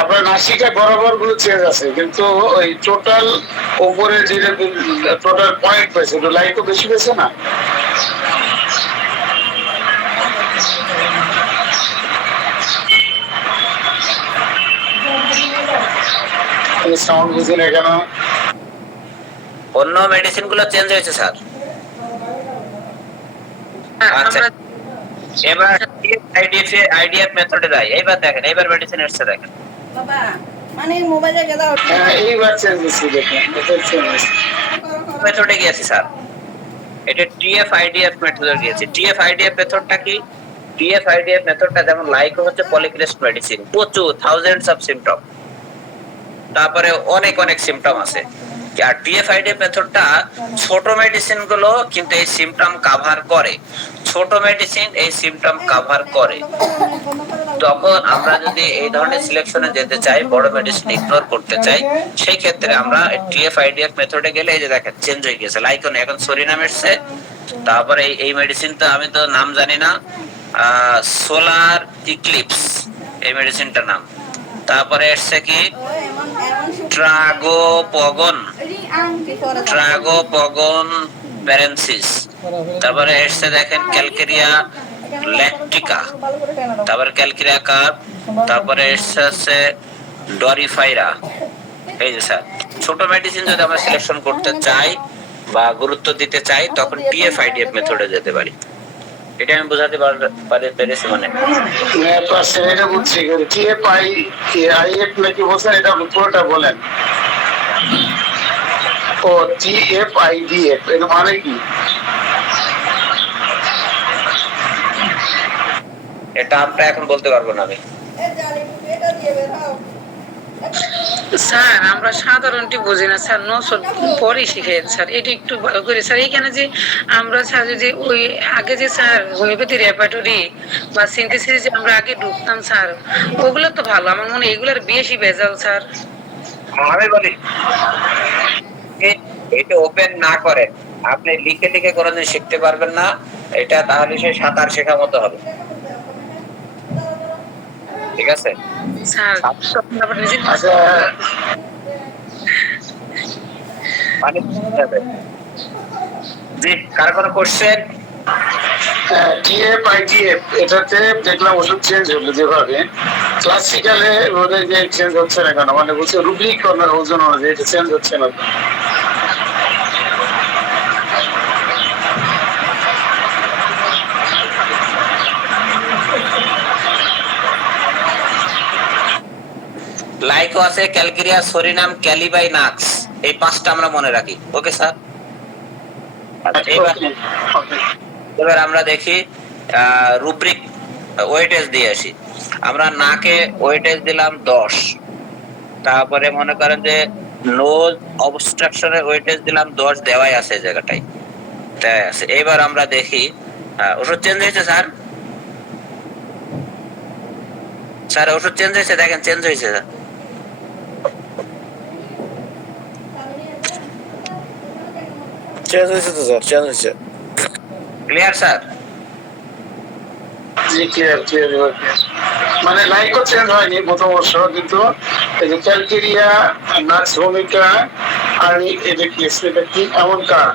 আপনার নাসিকা বরাবর গুলো চেঞ্জ আছে, কিন্তু ওই টোটাল উপরে যেটা টোটাল পয়েন্ট পেয়েছে ওটা লাইটও বেশি পেয়েছে না। সাউন্ড বুঝি না কেন? অন্য মেডিসিন গুলো চেঞ্জ হয়েছে স্যার। আচ্ছা, আমরা এবার আইডিএফ মেথডে যাই, এইবার দেখেন, এইবার মেডিসিন এসছে দেখেন, বাবা, মানে মোবাইলে গেলে হ্যাঁ এইবার চেঞ্জ হচ্ছে, দেখুন এটা চেঞ্জ হচ্ছে। মেথডে গিয়েছি স্যার, এটা টিএফআইডিএফ মেথডে গিয়েছি। টিএফআইডিএফ মেথডটা কি? টিএফআইডিএফ মেথডটা যেমন লাইকো হচ্ছে পলিক্রেস্ট মেডিসিন, প্রচুর থাউজেন্ডস অফ সিম্পটম, তারপরে অনেক অনেক সিম্পটম আছে। আর টিএফআইডিএফ মেথডটা ছোট মেডিসিন গুলো কিন্তু এই সিম্পটম কভার করে, ছোট মেডিসিন এই সিম্পটম কভার করে। তখন আমরা যদি এই ধরনের সিলেকশনে যেতে চাই, বড় মেডিসিন ইগনোর করতে চাই, সেই ক্ষেত্রে আমরা টিএফআইডিএফ মেথডে গেলে এই যে দেখেন চেঞ্জ হয়ে গেছে, লাইকন এখন সরিনাম এসছে। তারপরে এই মেডিসিনটা আমি তো নাম জানি না, সোলার ইক্লিপস এই মেডিসিনটার নাম। তারপরে এসছে কি ট্রাগোপগন প্যারেন্সিস। তারপরে এসছে দেখেন ক্যালকেরিয়া ল্যাকটিকা, তারপরে ক্যালকেরিয়া কার্প, তারপরে এসছে ডরিফাইরা। এই যে স্যার, ছোট মেডিসিন যদি আমরা সিলেকশন করতে চাই বা গুরুত্ব দিতে চাই, তখন টিএফআইডিএফ মেথডে যেতে পারি। এটা আমি বোঝাতে পেরেছি মানে? এটা বুঝছি, টিএফআইএফ নাকি বলছেন, এটা পুরোটা বলেন। ও টিএফআইডিএফ এর মানে কি? এটা আমরা এখন বলতে পারবো না আমি। স্যার আমরা সাধারণটি বুঝি না স্যার, পরে শিখে স্যার, এটা একটু ভালো করে স্যার। এখানে যে আমরা স্যার যদি ওই আগে যে স্যার হোমিওপ্যাথি রেপার্টরি বা সিনথেসিস যে আমরা আগে ঢুকতাম স্যার, ওগুলো তো ভালো, আমার মনে হয় এগুলোর বেশি ভেজাল স্যার। আমি বলি এটা ওপেন না করেন, আপনি লিখে লিখে কোনোদিন শিখতে পারবেন না এটা, তাহলে সে সাঁতার শেখা মতো হবে, ঠিক আছে স্যার তখন আবার নিজে আচ্ছা পানি দিতে হবে। জি, কার কোনো কোশ্চেন? টিএফ আইটিএফ এটাতে দেখলাম ওষুধ চেঞ্জ হলো যেভাবে, ক্লাসিক্যালে ওদের যে চেঞ্জ হচ্ছে না কেন, মানে বলছে রুব্রিক ওজন অনুযায়ী এটা চেঞ্জ হচ্ছে না তো? লাইকো আছে, ক্যালকেরিয়া, সরিনাম, ক্যালিবাইনাক্স, এই 5টা আমরা মনে রাখি। Okay sir. এবার আমরা দেখি রুব্রিক ওয়েটেজ দিয়ে আসি। আমরা নাকে ওয়েটেজ দিলাম 10, তারপরে মনে করেন যে নোজ অবস্ট্রাকশনের ওয়েটেজ দিলাম 10, দেওয়াই আছে এই জায়গাটাই, তাই আছে। এবার আমরা দেখি ওষুধ চেঞ্জ হয়েছে স্যার। স্যার ওষুধ চেঞ্জ হয়েছে, দেখেন চেঞ্জ হয়েছে স্যার। চেঞ্জ হয়েছে তো স্যার, চেঞ্জ হয়েছে। Clear sir? জি ক্লিয়ার ক্লিয়ার। মানে লাইকও চেঞ্জ হয়নি প্রথম বর্ষ, কিন্তু এই যে ক্যালকেরিয়া, নাক্স ভূমিকা আর এটা কি এটা কি এমন কার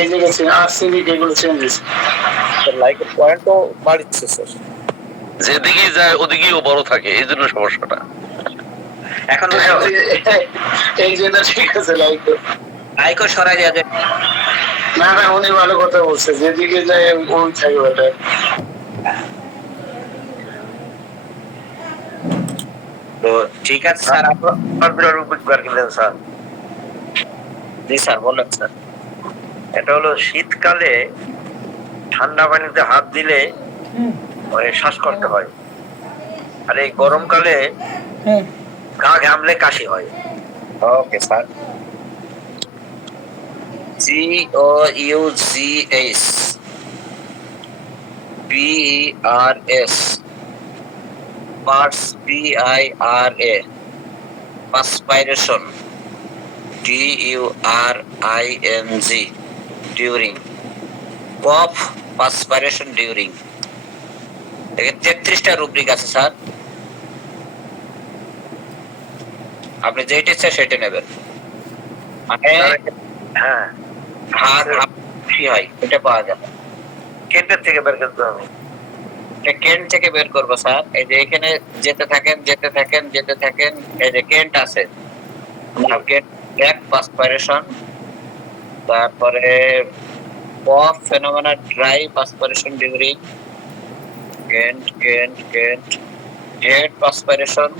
এই যে গেছে আর্সেনিক এগুলো চেঞ্জ হয়েছে। লাইকের পয়েন্টও বাড়িচ্ছে স্যার। যেদিকেই যায় ওদিকেই ও বড় থাকে, এই জন্য সমস্যাটা। এখন এই জন্য ঠিক আছে লাইক। লাইকও সরাই দেওয়া যায়। না না, উনি ভালো কথা বলছে, যেদিকে যায় ওই থাকবে ওটা। তো ঠিক আছে স্যার, আপনার রুব্রিক বার কিনলেন স্যার। জি স্যার বলেন স্যার। এটা হলো শীতকালে ঠান্ডা পানিতে হাত দিলে শ্বাসকষ্ট হয়, আর এই গরমকালে গা ঘামলে কাশি হয়। Okay sir. GOUGH PERS PARS PIRA perspiration DURING during cough perspiration during 33টা রুব্রিক আছে স্যার, আপনি যেটা ইচ্ছা সেটা নেবেন। মানে হ্যাঁ, হাত কি হয় এটা পাওয়া যাবে কেন্টের থেকে বের করতে হবে। কেন্ট থেকে বের করবো স্যার। এই যে এখানে যেতে থাকেন যেতে থাকেন যেতে থাকেন, এই যে কেন্ট আছে, পাসপাইরেশন, তারপরে cough phenomena dry perspiration during কেন্ট কেন্ট কেন্ট হেড পাসপাইরেশন,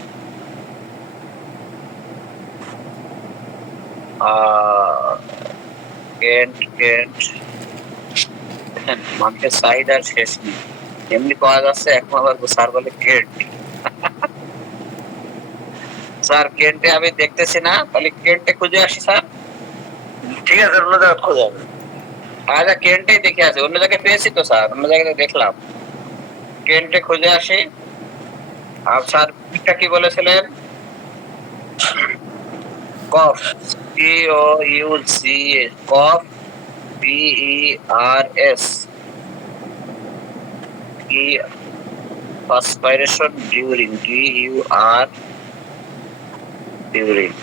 কেন্ট কেন্ট মানুষের সাইড আর শেষ নেই, এমনি পাওয়া যাচ্ছে। এখন আবার স্যার বলে কেন্ট। স্যার কেন্টে আমি দেখতেছি না, তাহলে কেন্টে খুঁজে আসি স্যার। ঠিক আছে, অন্য জায়গায় খোঁজা যাবে। আচ্ছা কেন্টেই দেখে আছে, অন্য জায়গায় পেয়েছি তো স্যার, অন্য জায়গায় দেখলাম। কেন্টে খুঁজে আসি। আর স্যার কি বলেছিলেন? Cough COUG cough PERS perspiration during DUR during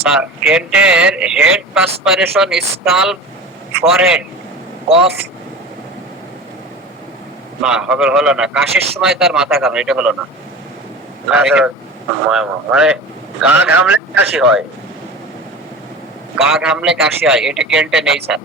sir কেন্টের head perspiration, scalp, forehead, cough না হবে, হলো না। কাশির সময় তার মাথা ঘামে, এটা হলো না। মানে গা ঘামলে কাশি হয়, গা ঘামলে কাশি হয়, এটা কেন্টে নেই স্যার।